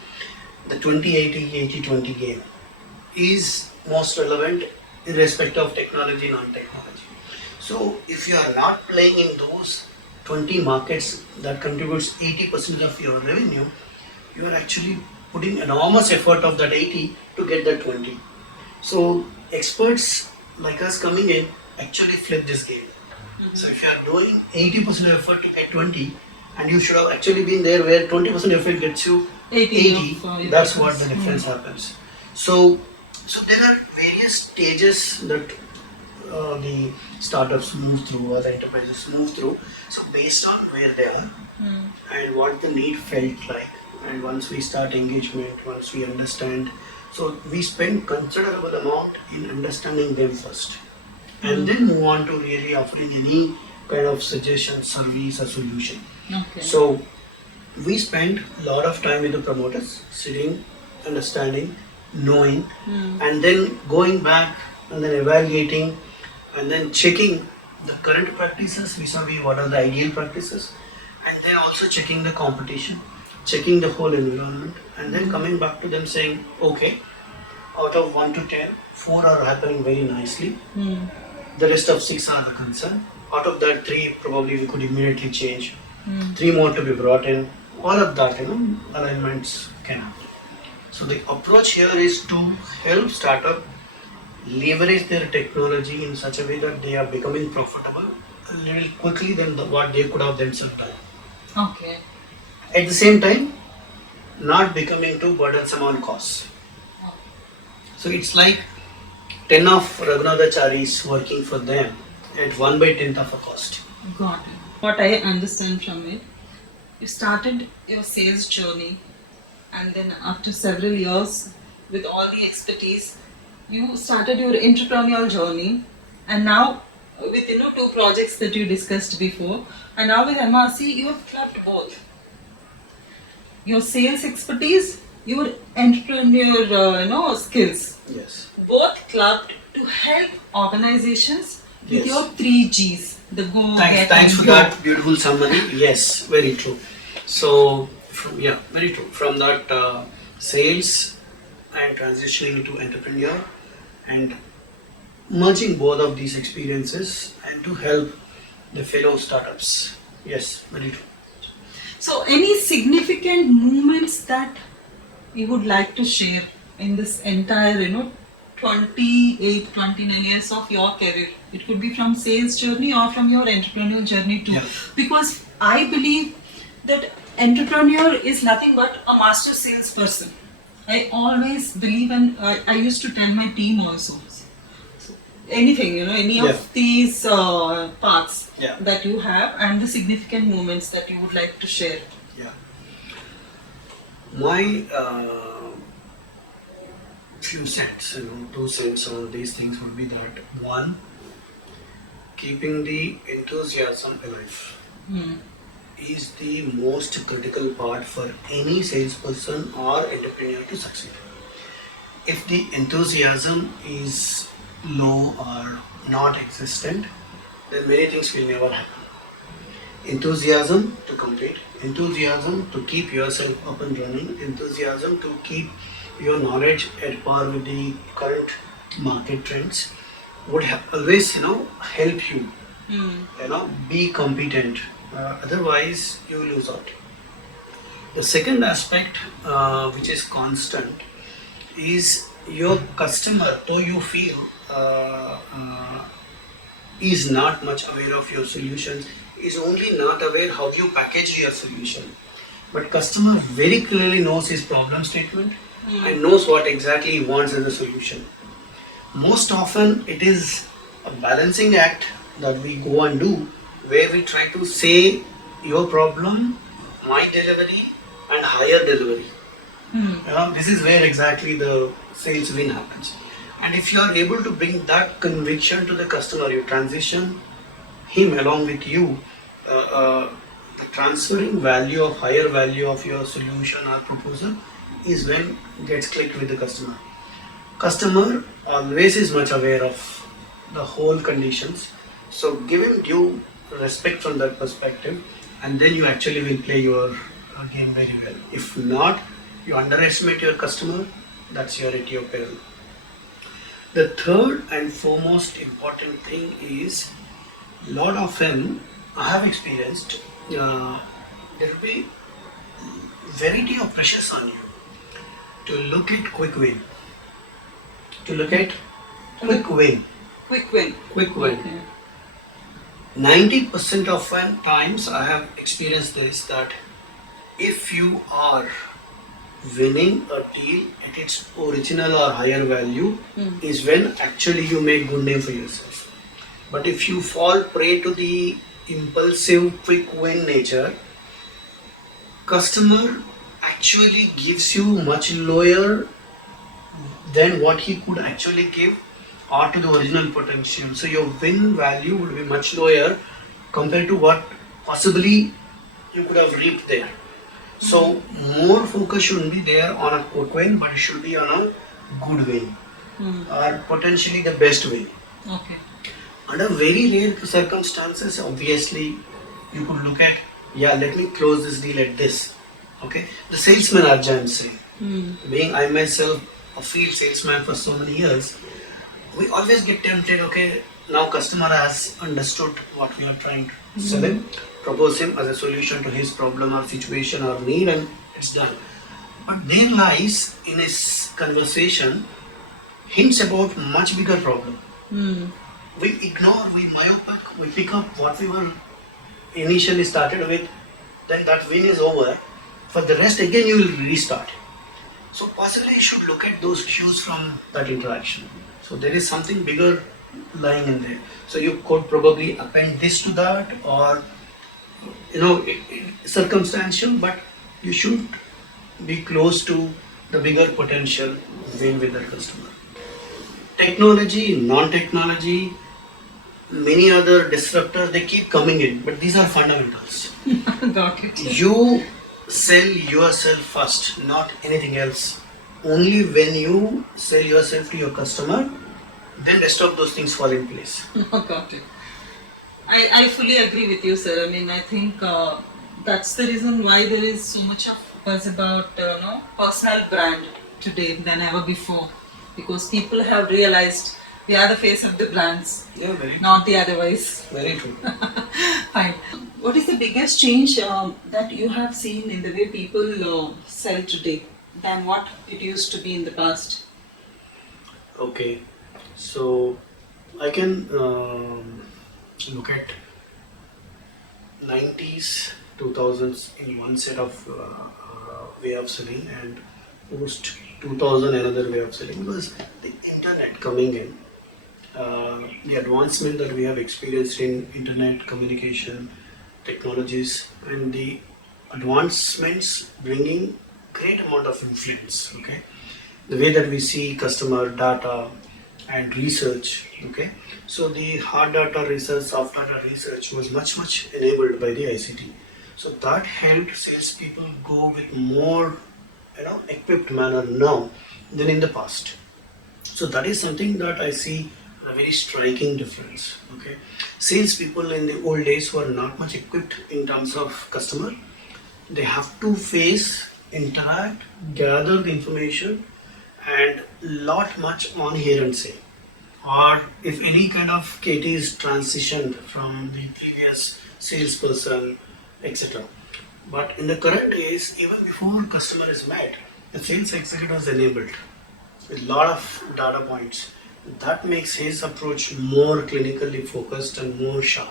the 20-80-20 game is most relevant irrespective of technology, non-technology. So if you are not playing in those 20 markets that contributes 80% of your revenue, you are actually putting enormous effort of that 80 to get that 20. So experts like us coming in actually flip this game. So if you are doing 80% effort to get 20, and you should have actually been there where 20% effort gets you 80, that's what the difference happens. So there are various stages that the startups move through or the enterprises move through. So based on where they are and what the need felt like, and once we start engagement, once we understand, so we spend considerable amount in understanding them first, and then move on to really offering any kind of suggestion, service or solution. So we spend a lot of time with the promoters, sitting, understanding, knowing, and then going back and then evaluating and then checking the current practices vis-a-vis what are the ideal practices, and then also checking the competition, checking the whole environment, and then coming back to them saying, okay, out of 1 to 10, 4 are happening very nicely. The rest of 6 are the concern. Out of that, 3 probably we could immediately change. 3 more to be brought in. All of that, alignments can happen. So the approach here is to help startup leverage their technology in such a way that they are becoming profitable a little quickly than what they could have themselves done. Okay. At the same time, not becoming too burdensome on costs. So it's like 10 of Raghunatha Chary's working for them at 1/10 of a cost. Got it. What I understand from it, you started your sales journey, and then after several years with all the expertise, you started your entrepreneurial journey, and now with 2 projects that you discussed before, and now with MRC you have clubbed both. Your sales expertise, your entrepreneur skills. Yes. Both clubbed to help organizations with Yes. your 3 Gs. The go, get, Thanks and for go. that beautiful summary. Yes, very true. So, very true. From that sales and transitioning into entrepreneur and merging both of these experiences and to help the fellow startups. Yes, very true. So, any significant moments that you would like to share in this entire, 28, 29 years of your career? It could be from sales journey or from your entrepreneurial journey too. Yeah. Because I believe that entrepreneur is nothing but a master salesperson. I always believe, and I used to tell my team also. So anything, any Yeah. of these paths Yeah. that you have and the significant moments that you would like to share. Yeah. My few cents, 2 cents on these things would be that one, keeping the enthusiasm alive is the most critical part for any salesperson or entrepreneur to succeed. If the enthusiasm is low or not existent, then many things will never happen. Enthusiasm to complete, enthusiasm to keep yourself up and running, enthusiasm to keep your knowledge at par with the current market trends would always help you be competent. Otherwise you lose out. The second aspect which is constant is your customer, though you feel is not much aware of your solution, is only not aware how you package your solution. But customer very clearly knows his problem statement and knows what exactly he wants as a solution. Most often it is a balancing act that we go and do where we try to say your problem, my delivery and higher delivery. This is where exactly the sales win happens. And if you are able to bring that conviction to the customer, you transition him along with you, the transferring value of higher value of your solution or proposal is when gets clicked with the customer. Customer always is much aware of the whole conditions, so give him due respect from that perspective, and then you actually will play your game very well. If not, you underestimate your customer, that's your at your peril. The third and foremost important thing is, lot of them I have experienced, there will be variety of pressures on you to look at quick win. To look at quick win. Quick win. Quick win. Okay. 90% of times I have experienced this, that if you are winning a deal at its original or higher value is when actually you make good name for yourself. But if you fall prey to the impulsive quick win nature, customer actually gives you much lower than what he could actually give or to the original potential. So your win value would be much lower compared to what possibly you could have reaped there. So more focus shouldn't be there on a quick win, but it should be on a good win or potentially the best win. Okay. Under very rare circumstances, obviously, you could look at, yeah, let me close this deal at this. Okay, the salesman Arja, I'm saying. Being I myself a field salesman for so many years, we always get tempted, okay, now customer has understood what we are trying to sell him, propose him as a solution to his problem or situation or need, and it's done. But there lies in his conversation hints about much bigger problem. We ignore, we myopic, we pick up what we were initially started with, then that win is over. For the rest, again you will restart. So possibly you should look at those cues from that interaction. So there is something bigger lying in there. So you could probably append this to that, or circumstantial, but you should be close to the bigger potential win with the customer. Technology, non-technology, many other disruptors, they keep coming in, but these are fundamentals. Got it. You sell yourself first, not anything else. Only when you sell yourself to your customer, then rest of those things fall in place. Got it. I fully agree with you, sir. I mean, I think that's the reason why there is so much of buzz about personal brand today than ever before, because people have realized they are the face of the brands, Yeah, very true. not the otherwise. Very true. Fine. What is the biggest change that you have seen in the way people sell today than what it used to be in the past? Okay, so I can look at 90s, 2000s in one set of way of selling, and post 2000 another way of selling, because the internet coming in, the advancement that we have experienced in internet communication technologies, and the advancements bringing great amount of influence. Okay, the way that we see customer data and research. Okay, so the hard data research, soft data research was much enabled by the ICT. So that helped salespeople go with more equipped manner now than in the past. So that is something that I see a very striking difference. Okay, salespeople in the old days were not much equipped in terms of customer. They have to face, interact, gather the information, and lot much on hear and say. Or if any kind of KT is transitioned from the previous salesperson, etc. But in the current days, even before customer is met, the sales executive is enabled with lot of data points. That makes his approach more clinically focused and more sharp.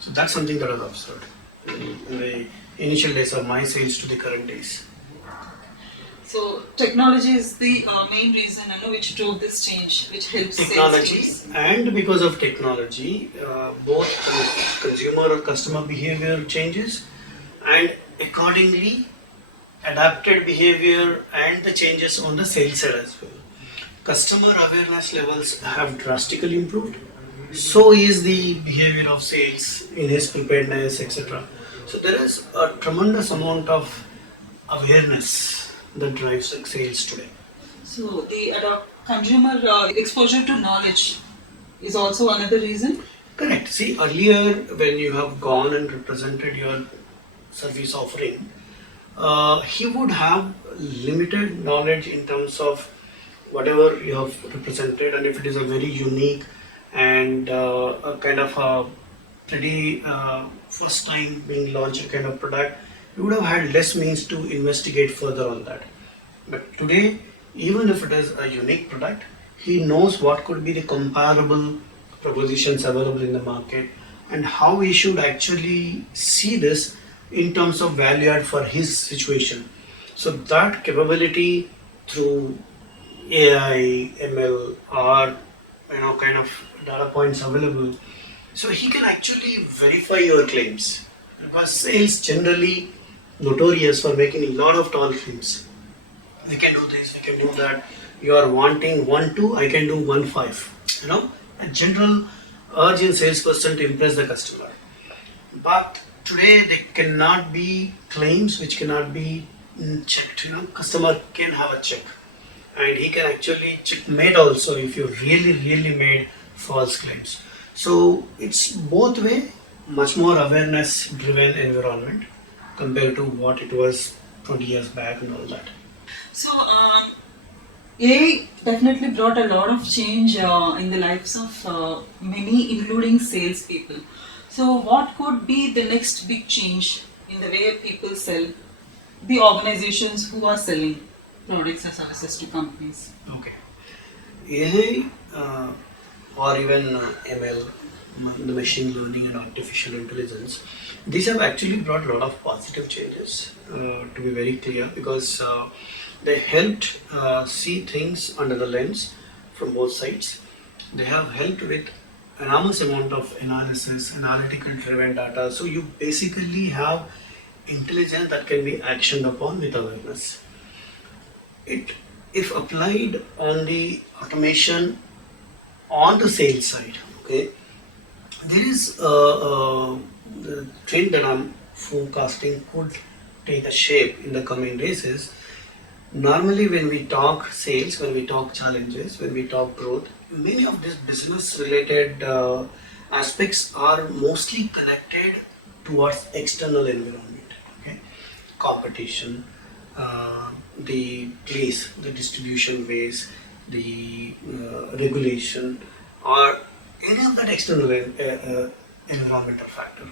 So that's something that I've observed in the initial days of my sales to the current days. So technology is the main reason which drove this change, which helps Technology, sales teams. and because of technology, both consumer or customer behavior changes, and accordingly adapted behavior and the changes on the sales side as well. Customer awareness levels have drastically improved. So is the behavior of sales in his preparedness, etc. So there is a tremendous amount of awareness that drives sales today. So the consumer exposure to knowledge is also another reason. Correct. See, earlier when you have gone and represented your service offering, he would have limited knowledge in terms of whatever you have represented, and if it is a very unique and a kind of a pretty first time being launched kind of product, you would have had less means to investigate further on that. But today, even if it is a unique product, he knows what could be the comparable propositions available in the market and how he should actually see this in terms of value add for his situation. So that capability through AI, ML, or kind of data points available, so he can actually verify your claims, because sales generally notorious for making a lot of tall claims. We can do this, we can do that. You are wanting 1-2, I can do 1-5. A general urge in salesperson to impress the customer. But today there cannot be claims which cannot be checked. Customer can have a check, and he can actually checkmate also if you really made false claims. So it's both way, much more awareness driven environment compared to what it was 20 years back and all that. So, AI definitely brought a lot of change in the lives of many, including salespeople. So, what could be the next big change in the way people sell, the organizations who are selling products or services to companies? Okay. AI or even ML, the machine learning and artificial intelligence, these have actually brought a lot of positive changes, to be very clear, because they helped see things under the lens from both sides. They have helped with enormous amount of analysis, analytical driven data. So you basically have intelligence that can be actioned upon with awareness. It, if applied on the automation on the sales side, okay, there is the trend that I'm forecasting could take a shape in the coming days is normally when we talk sales, when we talk challenges, when we talk growth, many of these business related aspects are mostly connected towards external environment, okay, competition, the place, the distribution ways, the regulation, or any of that external environmental factor.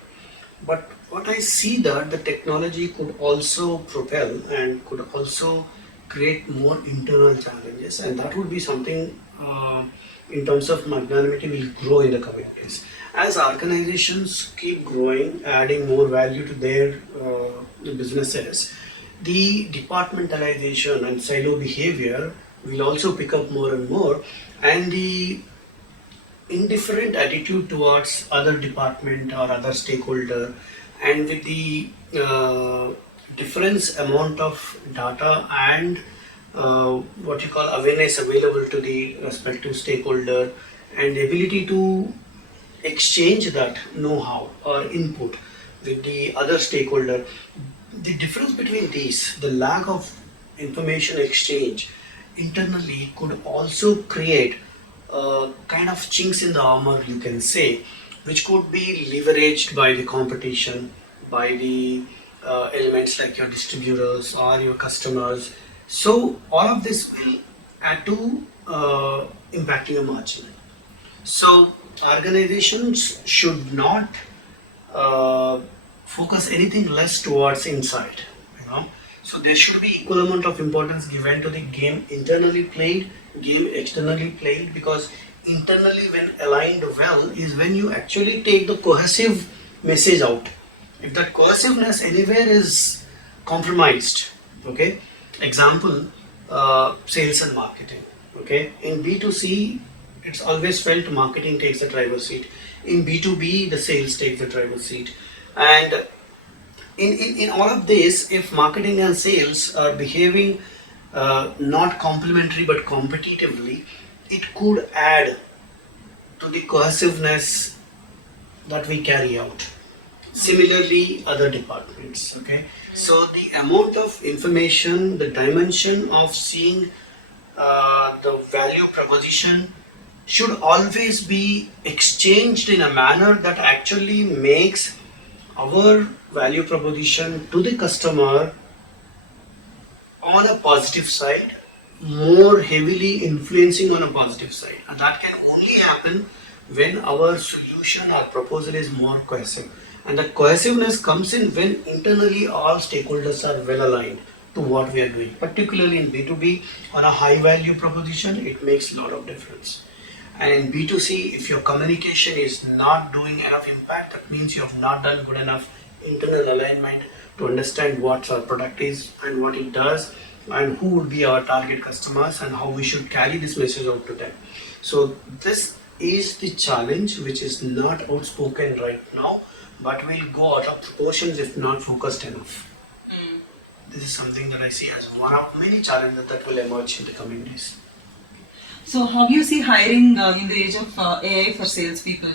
But what I see that the technology could also propel and could also create more internal challenges, and that would be something in terms of magnanimity will grow in the coming days. As organizations keep growing, adding more value to their businesses, the departmentalization and silo behavior will also pick up more and more, and the indifferent attitude towards other department or other stakeholder, and with the difference amount of data and what you call awareness available to the respective stakeholder, and the ability to exchange that know-how or input with the other stakeholder, the difference between these, the lack of information exchange internally could also create kind of chinks in the armor, you can say, which could be leveraged by the competition, by the elements like your distributors or your customers. So all of this will add to impacting your margin. So organizations should not focus anything less towards inside, you know. So there should be equal amount of importance given to the game internally played, game externally played, because internally when aligned well is when you actually take the cohesive message out. If that cohesiveness anywhere is compromised, okay, example, sales and marketing, okay, in B2C it's always felt marketing takes the driver's seat, in B2B the sales takes the driver's seat, and in all of this, if marketing and sales are behaving not complementary but competitively, it could add to the cohesiveness that we carry out. Similarly, other departments, okay. So the amount of information, the dimension of seeing the value proposition should always be exchanged in a manner that actually makes our value proposition to the customer on a positive side, more heavily influencing on a positive side. And that can only happen when our solution or proposal is more cohesive. And the cohesiveness comes in when internally all stakeholders are well aligned to what we are doing. Particularly in B2B, on a high value proposition, it makes a lot of difference. And in B2C, if your communication is not doing enough impact, that means you have not done good enough internal alignment to understand what our product is and what it does and who would be our target customers and how we should carry this message out to them. So this is the challenge which is not outspoken right now, but will go out of proportions if not focused enough. This is something that I see as one of many challenges that will emerge in the coming days. So, how do you see hiring in the age of AI for salespeople?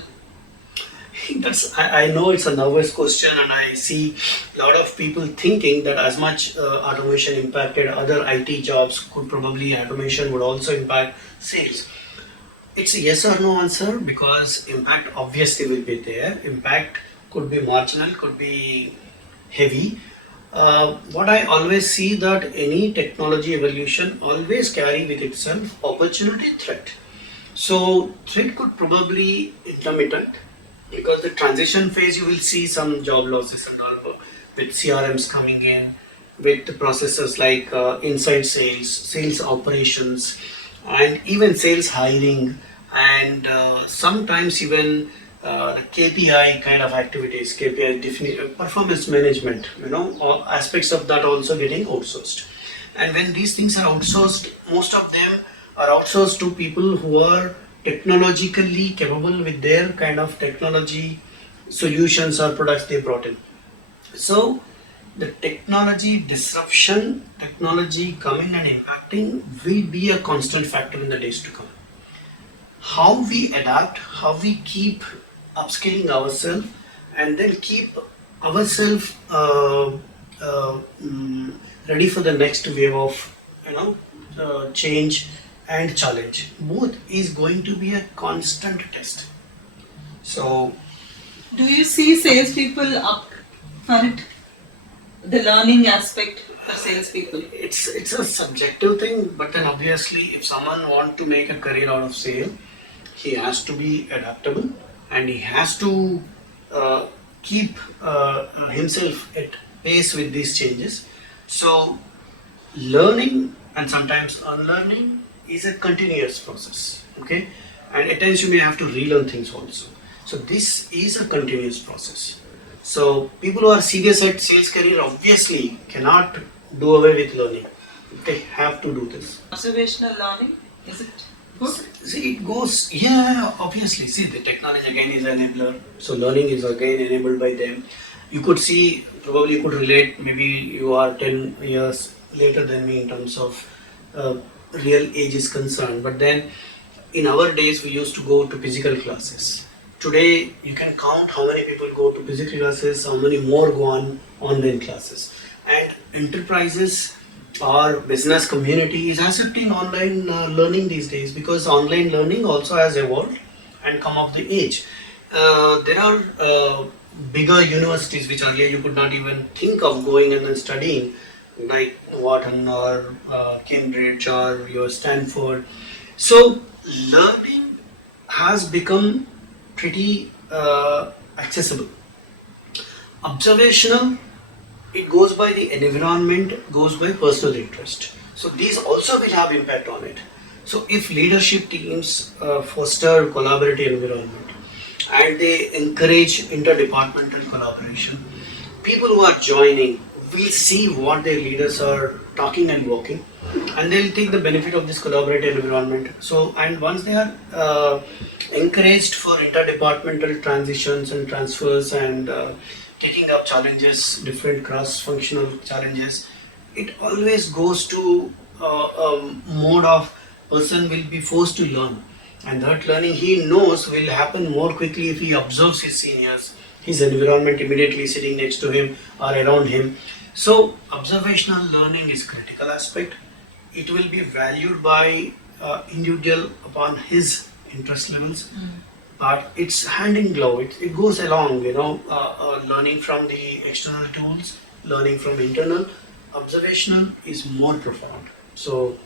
I know it's a nervous question, and I see a lot of people thinking that as much automation impacted other IT jobs, could probably automation would also impact sales. It's a yes or no answer, because impact obviously will be there. Impact could be marginal, could be heavy. What I always see that any technology evolution always carry with itself opportunity, threat. So threat could probably intermittent, because the transition phase you will see some job losses and all, with CRMs coming in, with the processes like inside sales, sales operations, and even sales hiring, and sometimes even KPI kind of activities, KPI performance management, all aspects of that also getting outsourced. And when these things are outsourced, most of them are outsourced to people who are technologically capable with their kind of technology solutions or products they brought in. So the technology disruption, technology coming and impacting will be a constant factor in the days to come. How we adapt, how we keep upskilling ourselves, and then keep ourselves ready for the next wave of change and challenge. Both is going to be a constant test. So, do you see salespeople up for it? The learning aspect for salespeople. It's a subjective thing, but then obviously, if someone wants to make a career out of sale, he has to be adaptable, and he has to keep himself at pace with these changes. So, learning and sometimes unlearning is a continuous process. Okay, and at times you may have to relearn things also. So this is a continuous process. So people who are serious at sales career obviously cannot do away with learning. They have to do this. Observational learning, is it good? See, it goes, yeah, obviously. See, the technology again is an enabler. So learning is again enabled by them. You could see, probably you could relate, maybe you are 10 years later than me in terms of real age is concerned. But then in our days, we used to go to physical classes. Today, you can count how many people go to physical classes, how many more go on online classes. And enterprises or business community is accepting online learning these days, because online learning also has evolved and come of the age. There are bigger universities which earlier you could not even think of going and then studying, like Wharton or Cambridge or your Stanford. So learning has become pretty accessible. Observational, it goes by the environment, goes by personal interest. So these also will have impact on it. So if leadership teams foster collaborative environment and they encourage interdepartmental collaboration, people who are joining will see what their leaders are talking and working, and they'll take the benefit of this collaborative environment. So, and once they are encouraged for interdepartmental transitions and transfers and taking up challenges, different cross-functional challenges, it always goes to a mode of person will be forced to learn, and that learning he knows will happen more quickly if he observes his seniors, his environment immediately sitting next to him or around him. So observational learning is critical aspect. It will be valued by individual upon his interest levels, but it's hand in glove. It goes along, learning from the external tools, learning from internal. Observational is more profound. So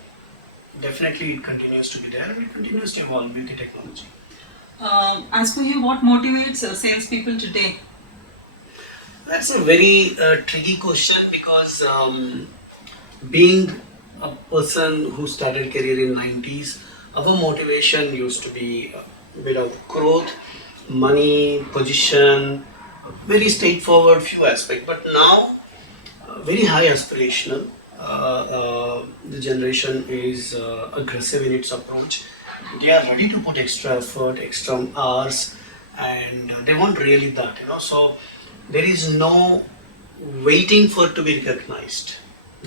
definitely it continues to be there and it continues to evolve with the technology. As per you, what motivates salespeople today? That's a very tricky question, because being a person who started career in 90s, our motivation used to be a bit of growth, money, position, very straightforward few aspects. But now, very high aspirational. The generation is aggressive in its approach. They are ready to put extra effort, extra hours, and they want really that, So there is no waiting for it to be recognized.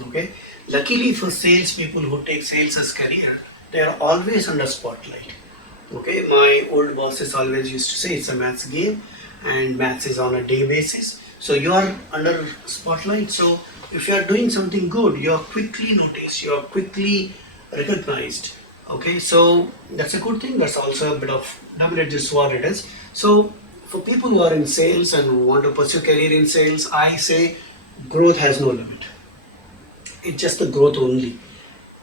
Okay. Luckily for sales people who take sales as career, they are always under spotlight. Okay. My old bosses always used to say it's a maths game, and maths is on a day basis. So you are under spotlight. So if you are doing something good, you are quickly noticed, you are quickly recognized. Okay, so that's a good thing. That's also a bit of double-edged sword it is. So for people who are in sales and who want to pursue career in sales, I say growth has no limit. It's just the growth only.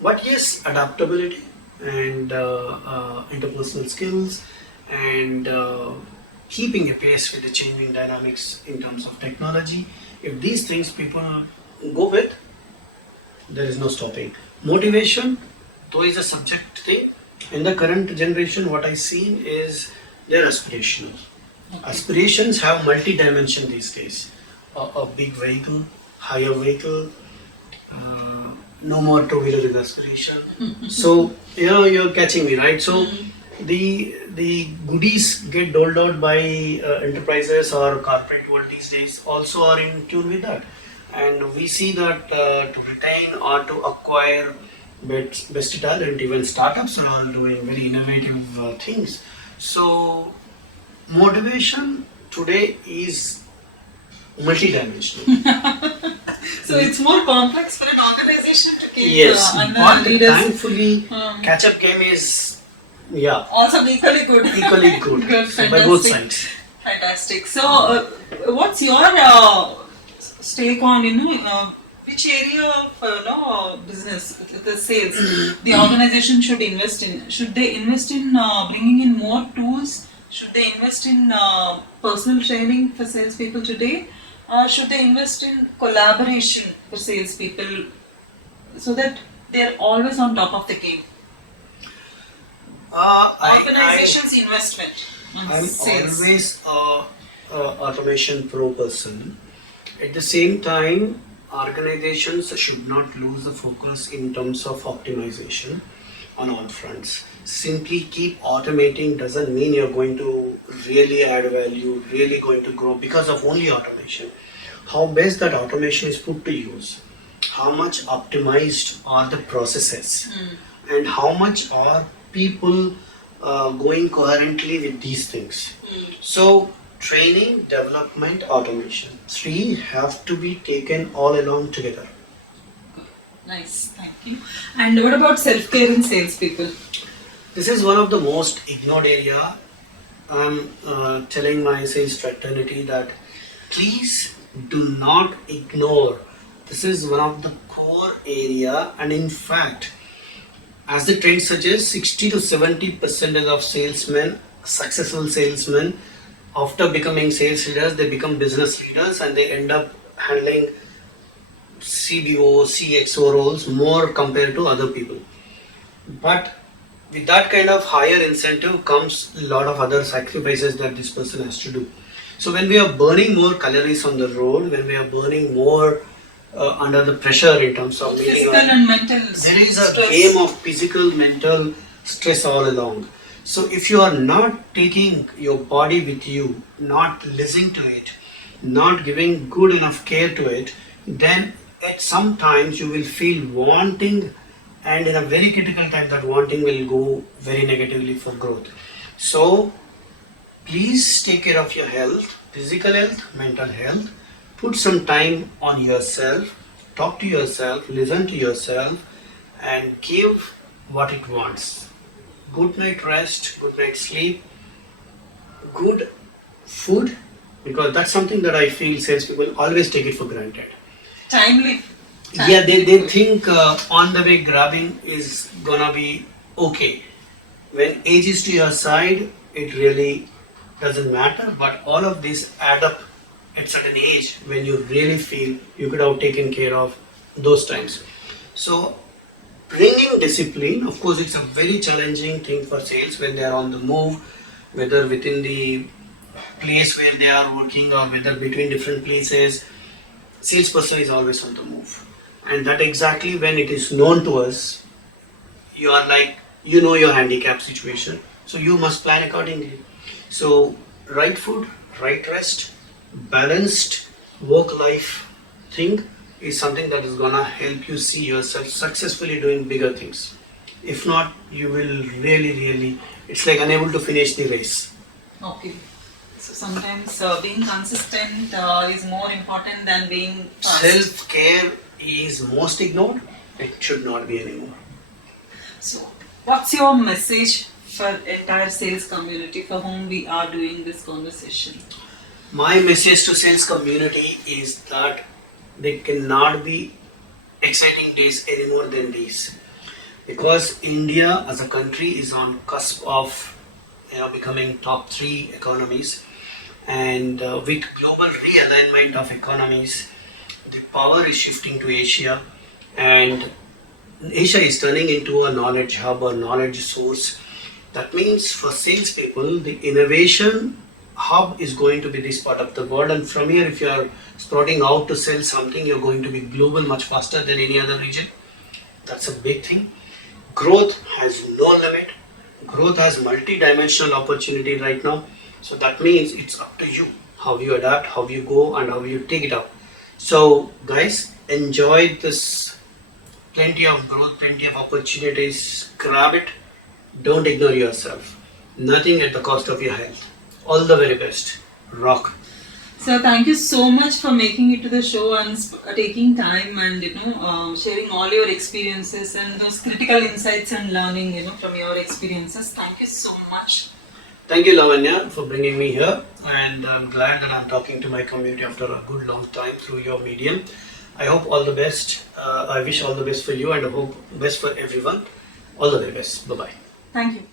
But yes, adaptability and interpersonal skills and keeping a pace with the changing dynamics in terms of technology. If these things people go with, there is no stopping. Motivation, though, is a subject thing. In the current generation, what I see is they're aspirational. Aspirations have multi-dimension these days. A big vehicle, higher vehicle, no more two-wheeler is aspiration. So you're catching me, right? So the goodies get doled out by enterprises or corporate world these days also are in tune with that. And we see that to retain or to acquire best talent, even startups are all doing very innovative things. So motivation today is multidimensional. So it's more complex for an organization to keep Yes, but leaders thankfully, catch-up game is also equally good. equally good Good, by both fantastic. sides. Fantastic. So, what's your stake on which area of business, the sales, the organization should invest in? Should they invest in bringing in more tools? Should they invest in personal training for salespeople today? Or should they invest in collaboration for salespeople so that they're always on top of the game? Organization's investment on I'm sales. always a automation pro person. At the same time, organizations should not lose the focus in terms of optimization on all fronts. Simply keep automating doesn't mean you're going to really add value, really going to grow because of only automation. How best that automation is put to use, how much optimized are the processes, and how much are people going coherently with these things. So training, development, automation, three have to be taken all along together. Nice, thank you. And what about self-care in salespeople? This is one of the most ignored area. I'm telling my sales fraternity that please do not ignore. This is one of the core area, and in fact, as the trend suggests, 60 to 70% of salesmen, successful salesmen, after becoming sales leaders, they become business leaders and they end up handling CBO, CXO roles more compared to other people. But with that kind of higher incentive comes a lot of other sacrifices that this person has to do. So when we are burning more calories on the road, when we are burning more under the pressure in terms of physical and mental there is a stress. game of physical, mental stress all along. So if you are not taking your body with you, not listening to it, not giving good enough care to it, then at some times you will feel wanting, and in a very critical time that wanting will go very negatively for growth. So please take care of your health, physical health, mental health. Put some time on yourself, talk to yourself, listen to yourself, and give what it wants. Good night rest, good night sleep, good food, because that's something that I feel salespeople always take it for granted. Timely. Yeah, they think on the way grabbing is gonna be okay. When age is to your side, it really doesn't matter, but all of this add up at certain age when you really feel you could have taken care of those times. So bringing discipline, of course, it's a very challenging thing for sales when they are on the move, whether within the place where they are working or whether between different places. Salesperson is always on the move, and that exactly when it is known to us, you are like, you know your handicap situation, so you must plan accordingly. So right food, right rest, balanced work-life thing is something that is gonna help you see yourself successfully doing bigger things. If not, you will really, it's like unable to finish the race. Okay. So sometimes being consistent is more important than being fast. Self-care is most ignored. It should not be anymore. So What's your message for entire sales community for whom we are doing this conversation? My message to sales community is that there cannot be exciting days anymore than these, because India as a country is on cusp of becoming top 3 economies, and with global realignment of economies, the power is shifting to Asia, and Asia is turning into a knowledge hub or knowledge source. That means for salespeople, the innovation hub is going to be this part of the world, and from here, if you are sprouting out to sell something, you're going to be global much faster than any other region. That's a big thing. Growth has no limit. Growth has multi-dimensional opportunity right now. So that means it's up to you how you adapt, how you go, and how you take it up. So guys, enjoy this. Plenty of growth, plenty of opportunities. Grab it. Don't ignore yourself. Nothing at the cost of your health. All the very best. Rock. So thank you so much for making it to the show and taking time and sharing all your experiences and those critical insights and learning from your experiences. Thank you so much. Thank you, Lavanya, for bringing me here, and I'm glad that I'm talking to my community after a good long time through your medium. I hope all the best. I wish all the best for you, and I hope best for everyone. All the very best. Bye bye. Thank you.